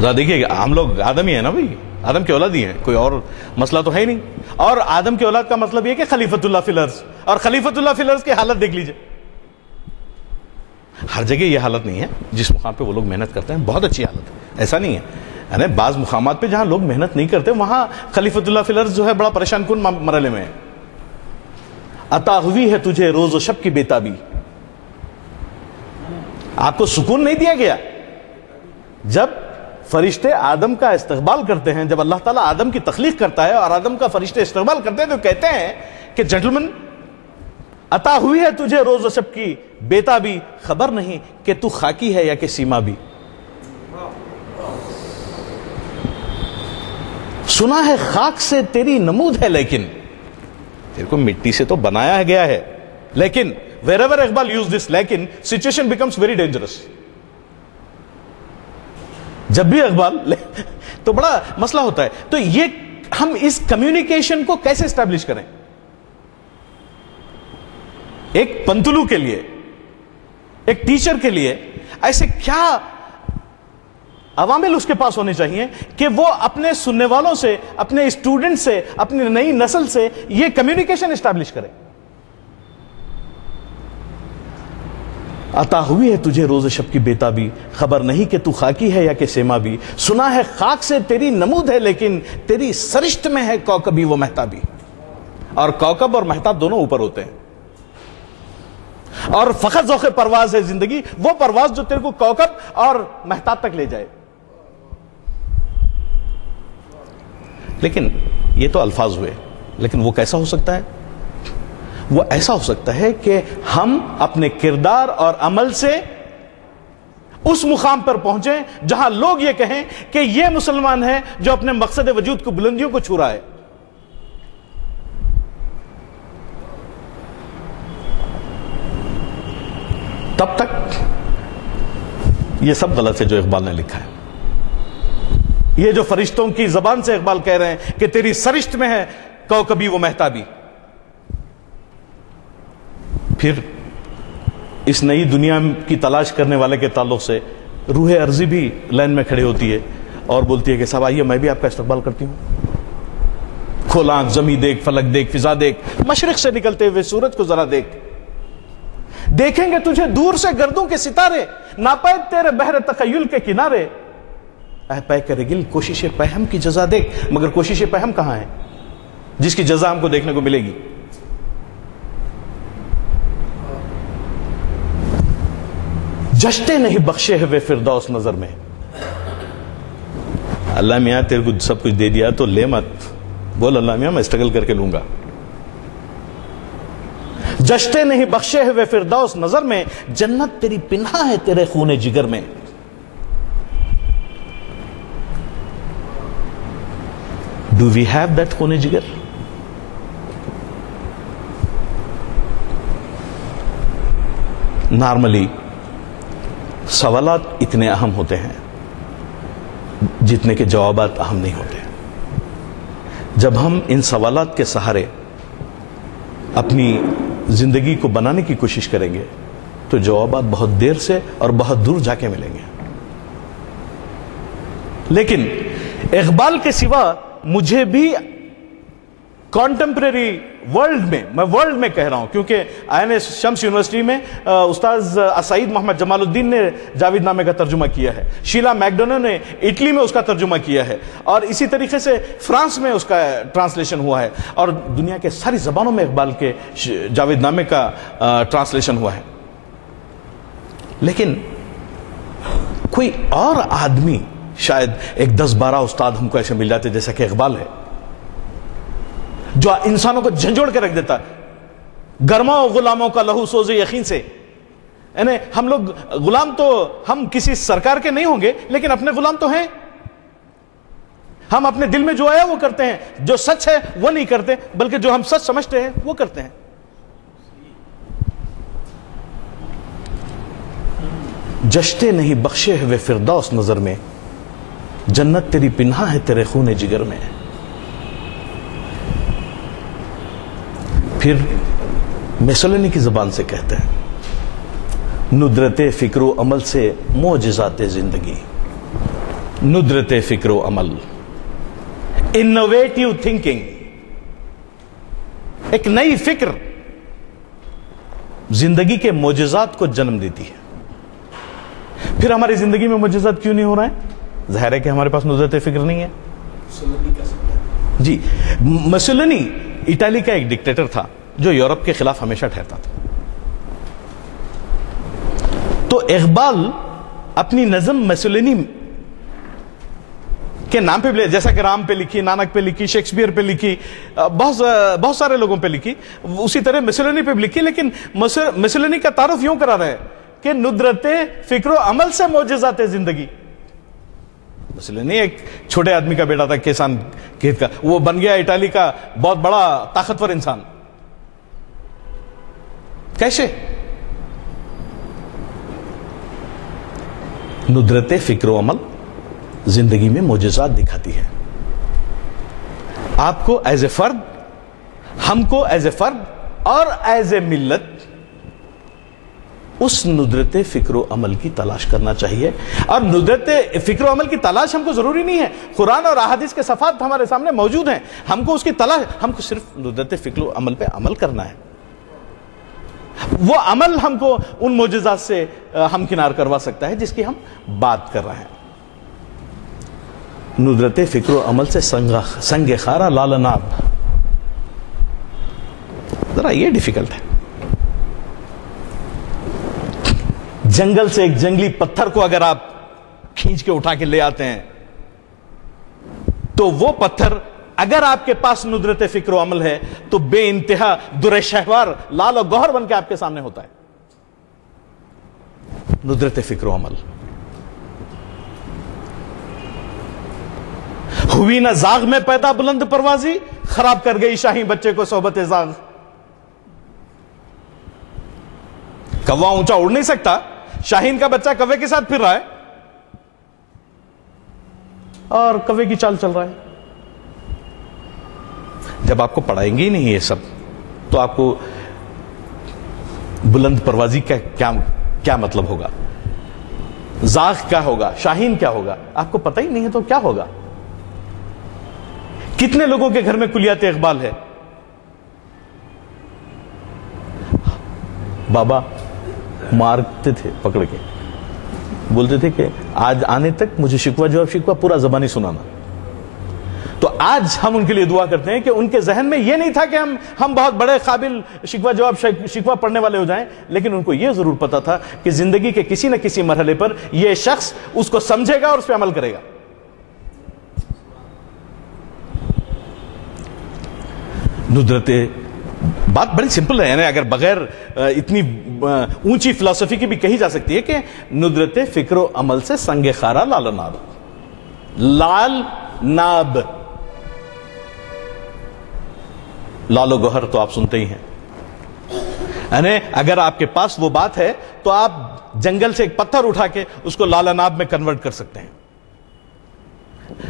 ذرا دیکھیے ہم لوگ آدم ہی ہیں نا بھائی، آدم کی اولاد ہی ہیں، کوئی اور مسئلہ تو ہے ہی نہیں۔ اور آدم کی اولاد کا مطلب یہ کہ خلیفۃ اللہ فی الارض، اور خلیفۃ اللہ فی الارض کی حالت دیکھ لیجئے۔ ہر جگہ یہ حالت نہیں ہے، جس مقام پہ وہ لوگ محنت کرتے ہیں بہت اچھی حالت ہے، ایسا نہیں ہے، یعنی بعض مقامات پہ جہاں لوگ محنت نہیں کرتے وہاں خلیفۃ اللہ فی الارض جو ہے بڑا پریشان کن مرحلے میں ہے۔ عطا ہوئی ہے تجھے روز و شب کی بیتابی، آپ کو سکون نہیں دیا گیا؟ جب فرشتے آدم کا استقبال کرتے ہیں، جب اللہ تعالیٰ آدم کی تخلیق کرتا ہے اور آدم کا فرشتے استقبال کرتے ہیں تو کہتے ہیں کہ جنٹلمن عطا ہوئی ہے تجھے روز و شب کی بیتابی، خبر نہیں کہ تو خاکی ہے یا کہ سیما بھی۔ سنا ہے خاک سے تیری نمود ہے لیکن، تیرے کو مٹی سے تو بنایا گیا ہے، لیکن wherever اقبال use this لیکن situation becomes very dangerous۔ جب بھی اقبال تو بڑا مسئلہ ہوتا ہے۔ تو یہ ہم اس کمیونیکیشن کو کیسے اسٹیبلش کریں؟ ایک پنتلو کے لیے، ایک ٹیچر کے لیے ایسے کیا عوامل اس کے پاس ہونے چاہیے کہ وہ اپنے سننے والوں سے، اپنے اسٹوڈنٹ سے، اپنی نئی نسل سے یہ کمیونیکیشن اسٹیبلش کرے۔ عطا ہوئی ہے تجھے روز شب کی بیتابی، خبر نہیں کہ تو خاکی ہے یا کہ سیما بھی۔ سنا ہے خاک سے تیری نمود ہے لیکن، تیری سرشت میں ہے کوکبی و مہتابی۔ اور کوکب اور مہتاب دونوں اوپر ہوتے ہیں، اور فقط ذوق پرواز ہے زندگی، وہ پرواز جو تیرے کو کوکب اور مہتاب تک لے جائے۔ لیکن یہ تو الفاظ ہوئے، لیکن وہ کیسا ہو سکتا ہے؟ وہ ایسا ہو سکتا ہے کہ ہم اپنے کردار اور عمل سے اس مقام پر پہنچیں جہاں لوگ یہ کہیں کہ یہ مسلمان ہے جو اپنے مقصد وجود کو، بلندیوں کو چھو رہا ہے۔ تب تک یہ سب غلط ہے جو اقبال نے لکھا ہے۔ یہ جو فرشتوں کی زبان سے اقبال کہہ رہے ہیں کہ تیری سرشت میں ہے کوکبی و مہتابی، پھر اس نئی دنیا کی تلاش کرنے والے کے تعلق سے روح ارضی بھی لائن میں کھڑی ہوتی ہے اور بولتی ہے کہ صاحب آئیے میں بھی آپ کا استقبال کرتی ہوں۔ کھول آنکھ، زمین دیکھ، فلک دیکھ، فضا دیکھ، مشرق سے نکلتے ہوئے سورج کو ذرا دیکھ، دیکھیں گے تجھے دور سے گردوں کے ستارے، ناپید تیرے بحر تخیل کے کنارے۔ اے پے کرے گل کوشش پہم کی جزا دیکھ، مگر کوشش پہم کہاں ہے جس کی جزا ہم کو دیکھنے کو ملے گی؟ جشتے نہیں بخشے ہوئے فردوس نظر میں۔ اللہ میاں تیرے کو سب کچھ دے دیا تو لے مت، بول اللہ میاں میں اسٹرگل کر کے لوں گا۔ جشتے نہیں بخشے ہوئے فردوس نظر میں، جنت تیری پنہا ہے تیرے خون جگر میں۔ Do we have that خون جگر؟ نارملی سوالات اتنے اہم ہوتے ہیں جتنے کے جوابات اہم نہیں ہوتے۔ جب ہم ان سوالات کے سہارے اپنی زندگی کو بنانے کی کوشش کریں گے تو جوابات بہت دیر سے اور بہت دور جا کے ملیں گے. لیکن اقبال کے سوا مجھے بھی کانٹمپریری ورلڈ میں ورلڈ میں کہہ رہا ہوں کیونکہ عین شمس یونیورسٹی میں استاذ اسعید محمد جمال الدین نے جاوید نامے کا ترجمہ کیا ہے, شیلا میکڈونو نے اٹلی میں اس کا ترجمہ کیا ہے, اور اسی طریقے سے فرانس میں اس کا ٹرانسلیشن ہوا ہے, اور دنیا کے ساری زبانوں میں اقبال کے جاوید نامے کا ٹرانسلیشن ہوا ہے. لیکن کوئی اور آدمی, شاید ایک 10-12 استاد ہم کو ایسے مل جاتے جیسا کہ اقبال ہے, جو انسانوں کو جھنجھوڑ کے رکھ دیتا ہے. گرماؤ غلاموں کا لہو سوز یقین سے, یعنی ہم لوگ غلام تو ہم کسی سرکار کے نہیں ہوں گے, لیکن اپنے غلام تو ہیں. ہم اپنے دل میں جو آیا وہ کرتے ہیں, جو سچ ہے وہ نہیں کرتے, بلکہ جو ہم سچ سمجھتے ہیں وہ کرتے ہیں. جشتے نہیں بخشے ہوئے فردوس نظر میں, جنت تیری پنہا ہے تیرے خون جگر میں. پھر میسولینی کی زبان سے کہتے ہیں, ندرت فکر و عمل سے معجزات زندگی. ندرت فکر و عمل, انوویٹیو تھنکنگ, ایک نئی فکر زندگی کے معجزات کو جنم دیتی ہے. پھر ہماری زندگی میں معجزات کیوں نہیں ہو رہا ہے؟ ظاہر ہے کہ ہمارے پاس ندرت فکر نہیں ہے. جی, مسولینی اٹلی کا ایک ڈکٹیٹر تھا جو یورپ کے خلاف ہمیشہ ٹھہرتا تھا. تو اقبال اپنی نظم مسولینی کے نام پہ بھی, جیسا کہ رام پہ لکھی, نانک پہ لکھی, شیکسپیئر پہ لکھی, بہت سارے لوگوں پہ لکھی, اسی طرح مسولینی پہ بھی لکھی. لیکن مسولینی کا تعارف یوں کرا رہا ہے کہ ندرت فکر و عمل سے معجزات زندگی. مسولینی ایک چھوٹے آدمی کا بیٹا تھا, کیسان کھیت کا, وہ بن گیا اٹلی کا بہت بڑا طاقتور انسان. کیسے؟ ندرت فکر و عمل زندگی میں معجزات دکھاتی ہے. آپ کو ایز اے فرد, ہم کو ایز اے فرد اور ایز اے ملت اس ندرت فکر و عمل کی تلاش کرنا چاہیے. اور ندرت فکر و عمل کی تلاش ہم کو ضروری نہیں ہے, قرآن اور احادیث کے صفحات ہمارے سامنے موجود ہیں. ہم کو اس کی تلاش, ہم کو صرف ندرت فکر و عمل پہ عمل کرنا ہے. وہ عمل ہم کو ان معجزات سے ہمکنار کروا سکتا ہے جس کی ہم بات کر رہے ہیں. ندرت فکر و عمل سے سنگ خارا لال ناب, ذرا یہ ڈیفیکلٹ ہے. جنگل سے ایک جنگلی پتھر کو اگر آپ کھینچ کے اٹھا کے لے آتے ہیں تو وہ پتھر اگر آپ کے پاس ندرت فکر و عمل ہے تو بے انتہا در شہوار لال و گوہر بن کے آپ کے سامنے ہوتا ہے. ندرت فکر و عمل. ہوئی نہ زاغ میں پیدا بلند پروازی, خراب کر گئی شاہی بچے کو صحبت زاغ. کوا اونچا اڑ نہیں سکتا, شاہین کا بچہ کوے کے ساتھ پھر رہا ہے اور کوے کی چال چل رہا ہے. جب آپ کو پڑھائیں گے ہی نہیں یہ سب تو آپ کو بلند پروازی کا کیا مطلب ہوگا, زاغ کیا ہوگا, شاہین کیا ہوگا, آپ کو پتہ ہی نہیں ہے تو کیا ہوگا. کتنے لوگوں کے گھر میں کلیات اقبال ہے. بابا مارتے تھے پکڑ کے, بولتے تھے کہ آج آنے تک مجھے شکوہ جواب شکوہ پورا زبانی سنانا. تو آج ہم ان کے لیے دعا کرتے ہیں کہ ان کے ذہن میں یہ نہیں تھا کہ ہم بہت بڑے قابل شکوہ جواب شکوہ پڑھنے والے ہو جائیں, لیکن ان کو یہ ضرور پتا تھا کہ زندگی کے کسی نہ کسی مرحلے پر یہ شخص اس کو سمجھے گا اور اس پہ عمل کرے گا. ندرت, بات بڑی سمپل ہے, یعنی اگر بغیر اتنی اونچی فلسفی کی بھی کہی جا سکتی ہے کہ ندرت فکر و عمل سے سنگ خارا لال ناب. لال ناب, لال و گوہر تو آپ سنتے ہی ہیں. یعنی اگر آپ کے پاس وہ بات ہے تو آپ جنگل سے ایک پتھر اٹھا کے اس کو لال ناب میں کنورٹ کر سکتے ہیں.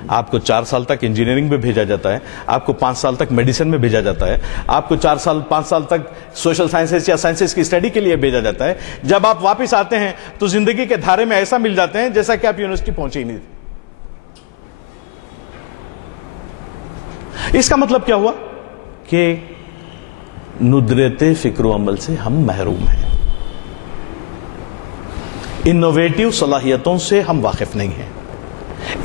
آپ کو 4 سال تک انجینئرنگ میں بھیجا جاتا ہے, آپ کو 5 سال تک میڈیسن میں بھیجا جاتا ہے, آپ کو 5 سال تک سوشل سائنسز یا سائنسز کی اسٹڈی کے لیے بھیجا جاتا ہے. جب آپ واپس آتے ہیں تو زندگی کے دھارے میں ایسا مل جاتے ہیں جیسا کہ آپ یونیورسٹی پہنچے ہی نہیں تھے. اس کا مطلب کیا ہوا کہ ندرت فکر و عمل سے ہم محروم ہیں, انوویٹو صلاحیتوں سے ہم واقف نہیں ہیں,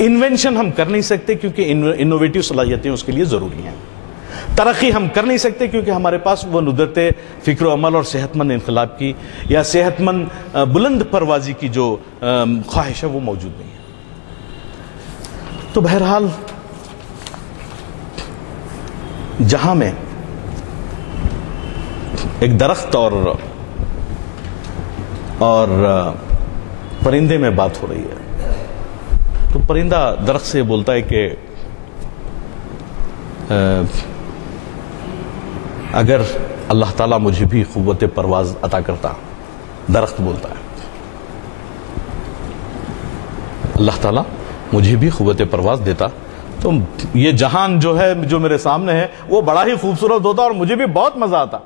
انوینشن ہم کر نہیں سکتے کیونکہ انوویٹو صلاحیتیں اس کے لیے ضروری ہیں, ترقی ہم کر نہیں سکتے کیونکہ ہمارے پاس وہ ندرت فکر و عمل اور صحت مند انقلاب کی یا صحت مند بلند پروازی کی جو خواہش ہے وہ موجود نہیں ہے. تو بہرحال جہاں میں ایک درخت اور پرندے میں بات ہو رہی ہے تو پرندہ درخت سے بولتا ہے کہ اگر اللہ تعالیٰ مجھے بھی قوت پرواز عطا کرتا, درخت بولتا ہے اللہ تعالیٰ مجھے بھی قوت پرواز دیتا تو یہ جہان جو ہے جو میرے سامنے ہے وہ بڑا ہی خوبصورت ہوتا اور مجھے بھی بہت مزہ آتا.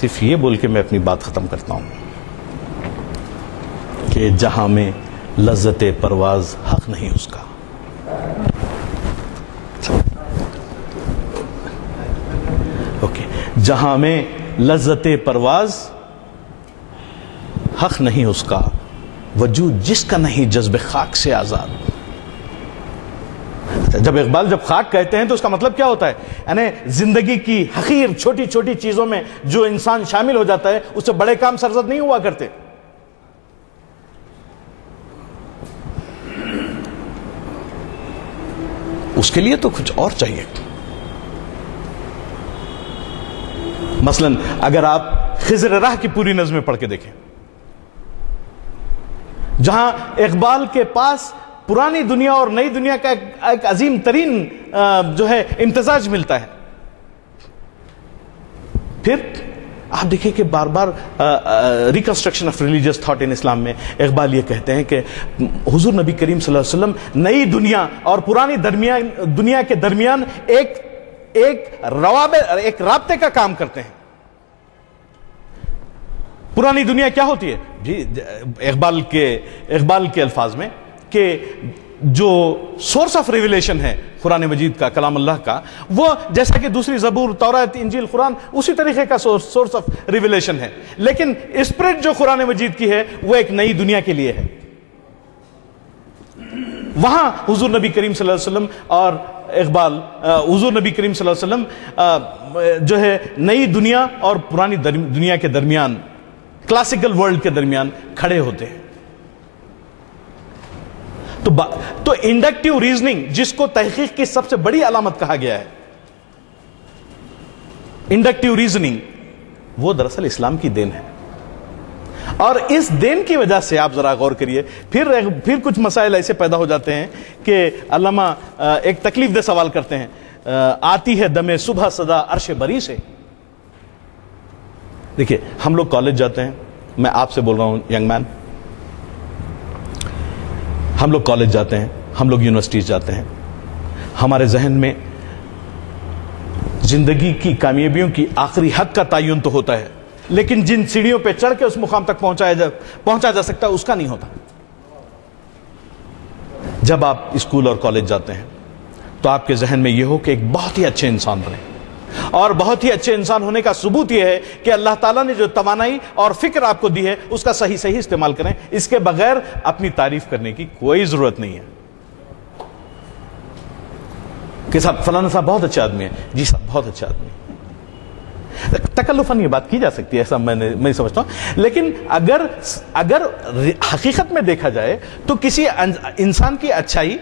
صرف یہ بول کے میں اپنی بات ختم کرتا ہوں کہ جہاں میں لذت پرواز حق نہیں اس کا, جہاں میں لذت پرواز حق نہیں اس کا, وجود جس کا نہیں جذب خاک سے آزاد. جب اقبال جب خاک کہتے ہیں تو اس کا مطلب کیا ہوتا ہے؟ یعنی زندگی کی حقیر چھوٹی چھوٹی چیزوں میں جو انسان شامل ہو جاتا ہے اس سے بڑے کام سرزد نہیں ہوا کرتے. اس کے لیے تو کچھ اور چاہیے. مثلا اگر آپ خضر راہ کی پوری نظمیں پڑھ کے دیکھیں, جہاں اقبال کے پاس پرانی دنیا اور نئی دنیا کا ایک عظیم ترین جو ہے امتزاج ملتا ہے, پھر آپ دیکھیں کہ بار بار reconstruction of religious thought in Islam میں اقبال یہ کہتے ہیں کہ حضور نبی کریم صلی اللہ علیہ وسلم نئی دنیا اور پرانی دنیا کے درمیان ایک رابطے کا کام کرتے ہیں. پرانی دنیا کیا ہوتی ہے جی؟ اقبال کے الفاظ میں کہ جو سورس آف ریویلیشن ہے قرآن مجید کا, کلام اللہ کا, وہ جیسا کہ دوسری زبور, تورات, انجیل, قرآن اسی طریقے کا سورس آف ریویلیشن ہے, لیکن اسپرٹ جو قرآن مجید کی ہے وہ ایک نئی دنیا کے لیے ہے. وہاں حضور نبی کریم صلی اللہ علیہ وسلم اور اقبال, حضور نبی کریم صلی اللہ علیہ وسلم جو ہے نئی دنیا اور پرانی دنیا کے درمیان, کلاسیکل ورلڈ کے درمیان کھڑے ہوتے ہیں. تو انڈکٹیو ریزننگ جس کو تحقیق کی سب سے بڑی علامت کہا گیا ہے, انڈکٹیو ریزننگ, وہ دراصل اسلام کی دین ہے. اور اس دین کی وجہ سے آپ ذرا غور کریے, پھر کچھ مسائل ایسے پیدا ہو جاتے ہیں کہ علامہ ایک تکلیف دہ سوال کرتے ہیں, آتی ہے دم صبح صدا عرش بری سے. دیکھیے ہم لوگ کالج جاتے ہیں, میں آپ سے بول رہا ہوں ینگ مین, ہم لوگ کالج جاتے ہیں, ہم لوگ یونیورسٹیز جاتے ہیں, ہمارے ذہن میں زندگی کی کامیابیوں کی آخری حد کا تعین تو ہوتا ہے, لیکن جن سیڑھیوں پہ چڑھ کے اس مقام تک پہنچا جا سکتا ہے اس کا نہیں ہوتا. جب آپ اسکول اور کالج جاتے ہیں تو آپ کے ذہن میں یہ ہو کہ ایک بہت ہی اچھے انسان بنے, اور بہت ہی اچھے انسان ہونے کا ثبوت یہ ہے کہ اللہ تعالیٰ نے جو توانائی اور فکر آپ کو دی ہے اس کا صحیح استعمال کریں. اس کے بغیر اپنی تعریف کرنے کی کوئی ضرورت نہیں ہے کہ صاحب فلانا صاحب بہت اچھا آدمی ہے, جی صاحب بہت اچھا آدمی ہے. تکلفاً یہ بات کی جا سکتی ہے, ایسا میں سمجھتا ہوں, لیکن اگر حقیقت میں دیکھا جائے تو کسی انسان کی اچھائی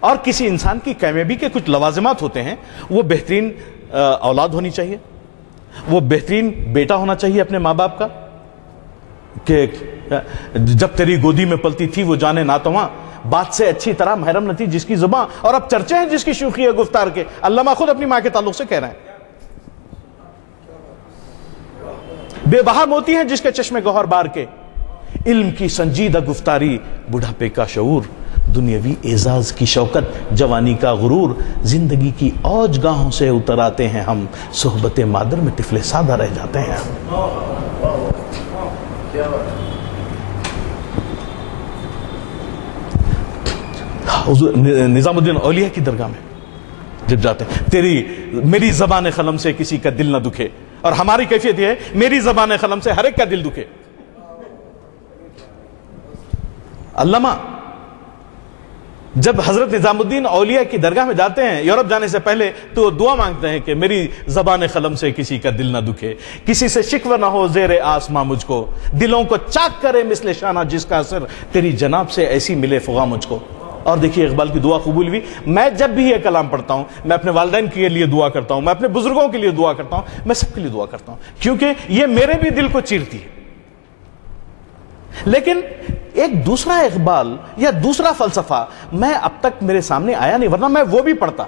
اور کسی انسان کی کامیابی کے کچھ لوازمات ہوتے ہیں. وہ بہترین اولاد ہونی چاہیے, وہ بہترین بیٹا ہونا چاہیے اپنے ماں باپ کا, کہ جب تیری گودی میں پلتی تھی وہ جانے ناتواں, بات سے اچھی طرح محرم نہ تھی جس کی زباں, اور اب چرچے ہیں جس کی شوخی ہے گفتار کے. علامہ خود اپنی ماں کے تعلق سے کہہ رہے ہیں, بے بہا موتی ہیں جس کے چشمے گوہر بار کے, علم کی سنجیدہ گفتاری بڑھاپے کا شعور, دنیاوی اعزاز کی شوکت، جوانی کا غرور، زندگی کی اوج گاہوں سے اتر آتے ہیں ہم، صحبت مادر میں طفل سادہ رہ جاتے ہیں ہم۔ نظام الدین اولیاء کی درگاہ میں جب جاتے ہیں، میری زبان قلم سے کسی کا دل نہ دکھے، اور ہماری کیفیت یہ ہے میری زبان قلم سے ہر ایک کا دل دکھے۔ علامہ جب حضرت نظام الدین اولیاء کی درگاہ میں جاتے ہیں یورپ جانے سے پہلے تو دعا مانگتے ہیں کہ میری زبان قلم سے کسی کا دل نہ دکھے، کسی سے شکوہ نہ ہو زیر آسماں مجھ کو، دلوں کو چاک کرے مثل شانہ جس کا اثر تیری جناب سے ایسی ملے فغاں مجھ کو۔ اور دیکھیے اقبال کی دعا قبول ہوئی۔ میں جب بھی یہ کلام پڑھتا ہوں میں اپنے والدین کے لیے دعا کرتا ہوں، میں اپنے بزرگوں کے لیے دعا کرتا ہوں، میں سب کے لیے دعا کرتا ہوں، کیونکہ یہ میرے بھی دل کو چیرتی ہے۔ لیکن ایک دوسرا اقبال یا دوسرا فلسفہ میں اب تک میرے سامنے آیا نہیں، ورنہ میں وہ بھی پڑھتا۔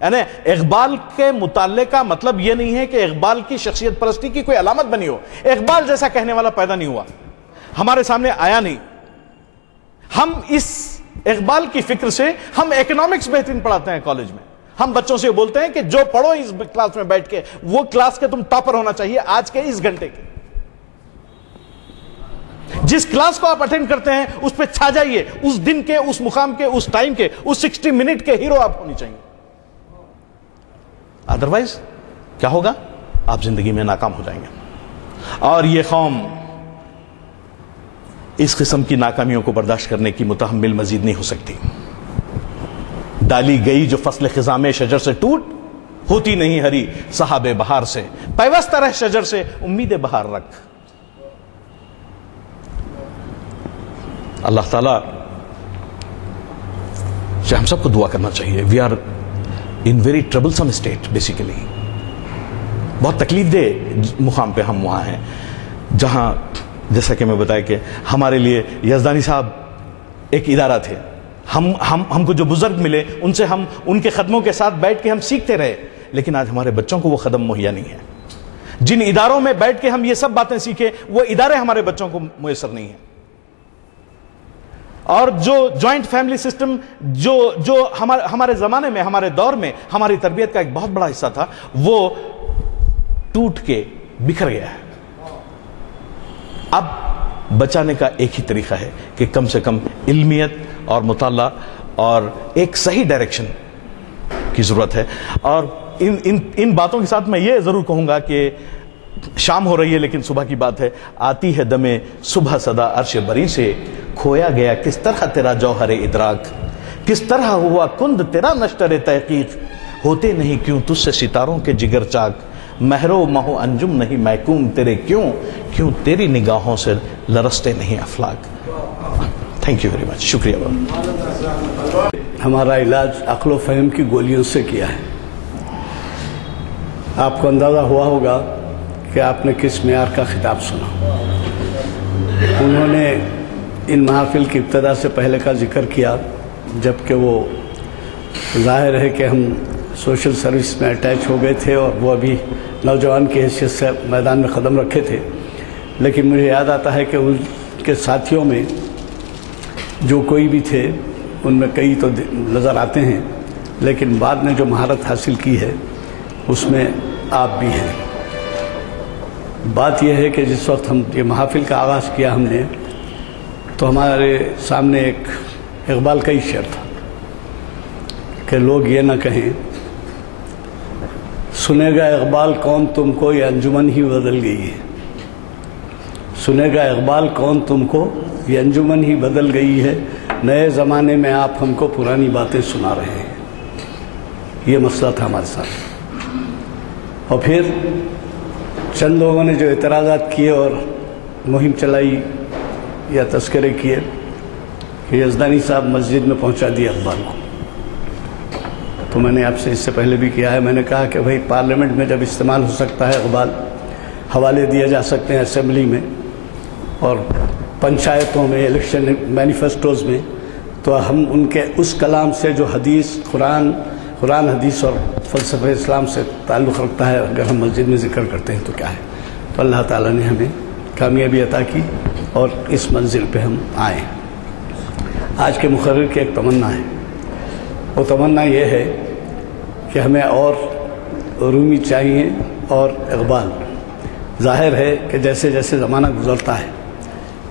یعنی اقبال کے مطالعے کا مطلب یہ نہیں ہے کہ اقبال کی شخصیت پرستی کی کوئی علامت بنی ہو، اقبال جیسا کہنے والا پیدا نہیں ہوا، ہمارے سامنے آیا نہیں۔ ہم اس اقبال کی فکر سے ہم اکنامکس بہترین پڑھاتے ہیں کالج میں، ہم بچوں سے بولتے ہیں کہ جو پڑھو اس کلاس میں بیٹھ کے وہ کلاس کے تم ٹاپر ہونا چاہیے آج کے اس گھنٹے کے، جس کلاس کو آپ اٹینڈ کرتے ہیں اس پہ چھا جائیے، اس دن کے، اس مقام کے، اس ٹائم کے، اس 60 منٹ کے ہیرو آپ ہونی چاہیے۔ ادروائز کیا ہوگا؟ آپ زندگی میں ناکام ہو جائیں گے، اور یہ قوم اس قسم کی ناکامیوں کو برداشت کرنے کی متحمل مزید نہیں ہو سکتی۔ ڈالی گئی جو فصل خزاں میں شجر سے ٹوٹ، ہوتی نہیں ہری صحاب بہار سے، پیوستہ رہ شجر سے امید بہار رکھ۔ اللہ تعالیٰ سے ہم سب کو دعا کرنا چاہیے۔ We are in very troublesome state, basically بہت تکلیف دہ مقام پہ ہم وہاں ہیں، جہاں جیسا کہ میں بتایا کہ ہمارے لیے یزدانی صاحب ایک ادارہ تھے، ہم کو جو بزرگ ملے ان سے ہم ان کے قدموں کے ساتھ بیٹھ کے ہم سیکھتے رہے، لیکن آج ہمارے بچوں کو وہ قدم مہیا نہیں ہے۔ جن اداروں میں بیٹھ کے ہم یہ سب باتیں سیکھے وہ ادارے ہمارے بچوں کو میسر نہیں ہیں۔ اور جو جوائنٹ فیملی سسٹم جو ہمارے زمانے میں، ہمارے دور میں ہماری تربیت کا ایک بہت بڑا حصہ تھا، وہ ٹوٹ کے بکھر گیا ہے۔ اب بچانے کا ایک ہی طریقہ ہے کہ کم سے کم علمیت اور مطالعہ اور ایک صحیح ڈائریکشن کی ضرورت ہے۔ اور ان باتوں کے ساتھ میں یہ ضرور کہوں گا کہ شام ہو رہی ہے لیکن صبح کی بات ہے، آتی ہے دمے صبح صدا عرش بری سے، کھویا گیا کس طرح تیرا جوہر ادراک، کس طرح ہوا کند تیرا نشتر تحقیق، ہوتے نہیں کیوں تجھ سے ستاروں کے جگر چاک، مہرو مہو انجم نہیں محکوم تیرے کیوں تیری نگاہوں سے لرستے نہیں افلاک۔ تھینک یو ویری مچ، شکریہ بابا۔ ہمارا علاج عقل و فہم کی گولیوں سے کیا ہے۔ آپ کو اندازہ ہوا ہوگا کہ آپ نے کس معیار کا خطاب سنا۔ انہوں نے ان محافل کی ابتدا سے پہلے کا ذکر کیا، جبکہ وہ ظاہر ہے کہ ہم سوشل سروس میں اٹیچ ہو گئے تھے اور وہ ابھی نوجوان کی حیثیت سے میدان میں قدم رکھے تھے، لیکن مجھے یاد آتا ہے کہ ان کے ساتھیوں میں جو کوئی بھی تھے ان میں کئی تو نظر آتے ہیں، لیکن بعد میں جو مہارت حاصل کی ہے اس میں آپ بھی ہیں۔ بات یہ ہے کہ جس وقت ہم یہ محافل کا آغاز کیا ہم نے، تو ہمارے سامنے ایک اقبال کا ہی شعر تھا کہ لوگ یہ نہ کہیں سنے گا اقبال کون تم کو، یہ انجمن ہی بدل گئی ہے۔ سنے گا اقبال کون تم کو، یہ انجمن ہی بدل گئی ہے، نئے زمانے میں آپ ہم کو پرانی باتیں سنا رہے ہیں۔ یہ مسئلہ تھا ہمارے ساتھ۔ اور پھر چند لوگوں نے جو اعتراضات کیے اور مہم چلائی یا تذکرے کیے کہ یزدانی صاحب مسجد میں پہنچا دیا اقبال کو، تو میں نے آپ سے اس سے پہلے بھی کیا ہے، میں نے کہا کہ بھائی پارلیمنٹ میں جب استعمال ہو سکتا ہے اقبال، حوالے دیے جا سکتے ہیں اسمبلی میں اور پنچایتوں میں، الیکشن مینیفیسٹوز میں، تو ہم ان کے اس کلام سے جو حدیث قرآن حدیث اور فلسفہ اسلام سے تعلق رکھتا ہے، اگر ہم مسجد میں ذکر کرتے ہیں تو کیا ہے۔ تو اللہ تعالیٰ نے ہمیں کامیابی عطا کی اور اس منزل پہ ہم آئے۔ آج کے مقرر کی ایک تمنا ہے، وہ تمنا یہ ہے کہ ہمیں اور رومی چاہیے اور اقبال۔ ظاہر ہے کہ جیسے جیسے زمانہ گزرتا ہے،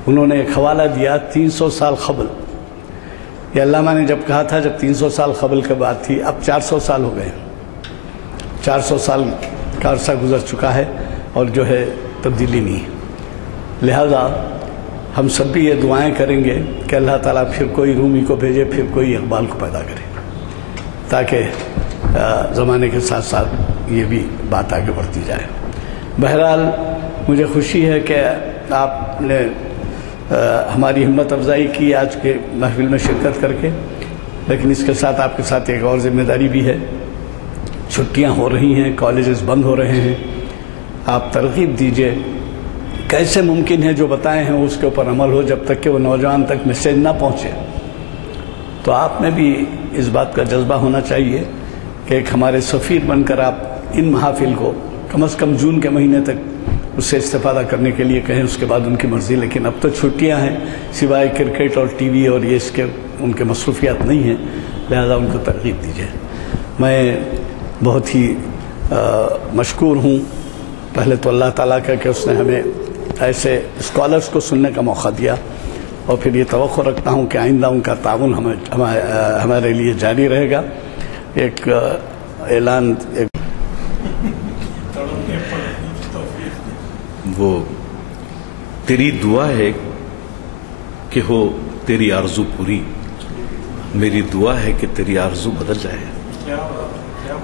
انہوں نے ایک حوالہ دیا 300 سال قبل۔ یہ علامہ نے جب کہا تھا جب 300 سال قبل کی بات تھی، اب 400 سال ہو گئے، 400 سال کا عرصہ گزر چکا ہے اور جو ہے تبدیلی نہیں ہے۔ لہذا ہم سب بھی یہ دعائیں کریں گے کہ اللہ تعالیٰ پھر کوئی رومی کو بھیجے، پھر کوئی اقبال کو پیدا کرے، تاکہ زمانے کے ساتھ ساتھ یہ بھی بات آگے بڑھتی جائے۔ بہرحال مجھے خوشی ہے کہ آپ نے ہماری ہمت افزائی کی آج کے محفل میں شرکت کر کے، لیکن اس کے ساتھ آپ کے ساتھ ایک اور ذمہ داری بھی ہے۔ چھٹیاں ہو رہی ہیں، کالجز بند ہو رہے ہیں، آپ ترغیب دیجئے، کیسے ممکن ہے جو بتائے ہیں اس کے اوپر عمل ہو، جب تک کہ وہ نوجوان تک میسیج نہ پہنچے۔ تو آپ میں بھی اس بات کا جذبہ ہونا چاہیے کہ ایک ہمارے سفیر بن کر آپ ان محافل کو کم از کم جون کے مہینے تک اس سے استفادہ کرنے کے لیے کہیں، اس کے بعد ان کی مرضی، لیکن اب تو چھٹیاں ہیں، سوائے کرکٹ اور ٹی وی اور یہ اس کے ان کے مصروفیات نہیں ہیں، لہذا ان کو ترغیب دیجیے۔ میں بہت ہی مشکور ہوں پہلے تو اللہ تعالیٰ کا کہ اس نے ہمیں ایسے اسکالرس کو سننے کا موقع دیا، اور پھر یہ توقع رکھتا ہوں کہ آئندہ ان کا تعاون ہمارے لیے جاری رہے گا۔ ایک اعلان وہ تیری دعا ہے کہ ہو تیری آرزو پوری، میری دعا ہے کہ تیری آرزو بدل جائے۔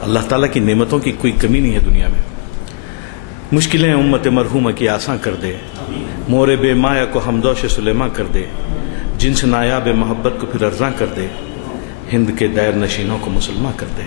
اللہ تعالیٰ کی نعمتوں کی کوئی کمی نہیں ہے دنیا میں۔ مشکلیں امت مرحومہ کی آسان کر دے، مور بے مایا کو ہمدوش سلیماں کر دے، جن سے نایاب محبت کو پھر ارزاں کر دے، ہند کے دائر نشینوں کو مسلمان کر دے۔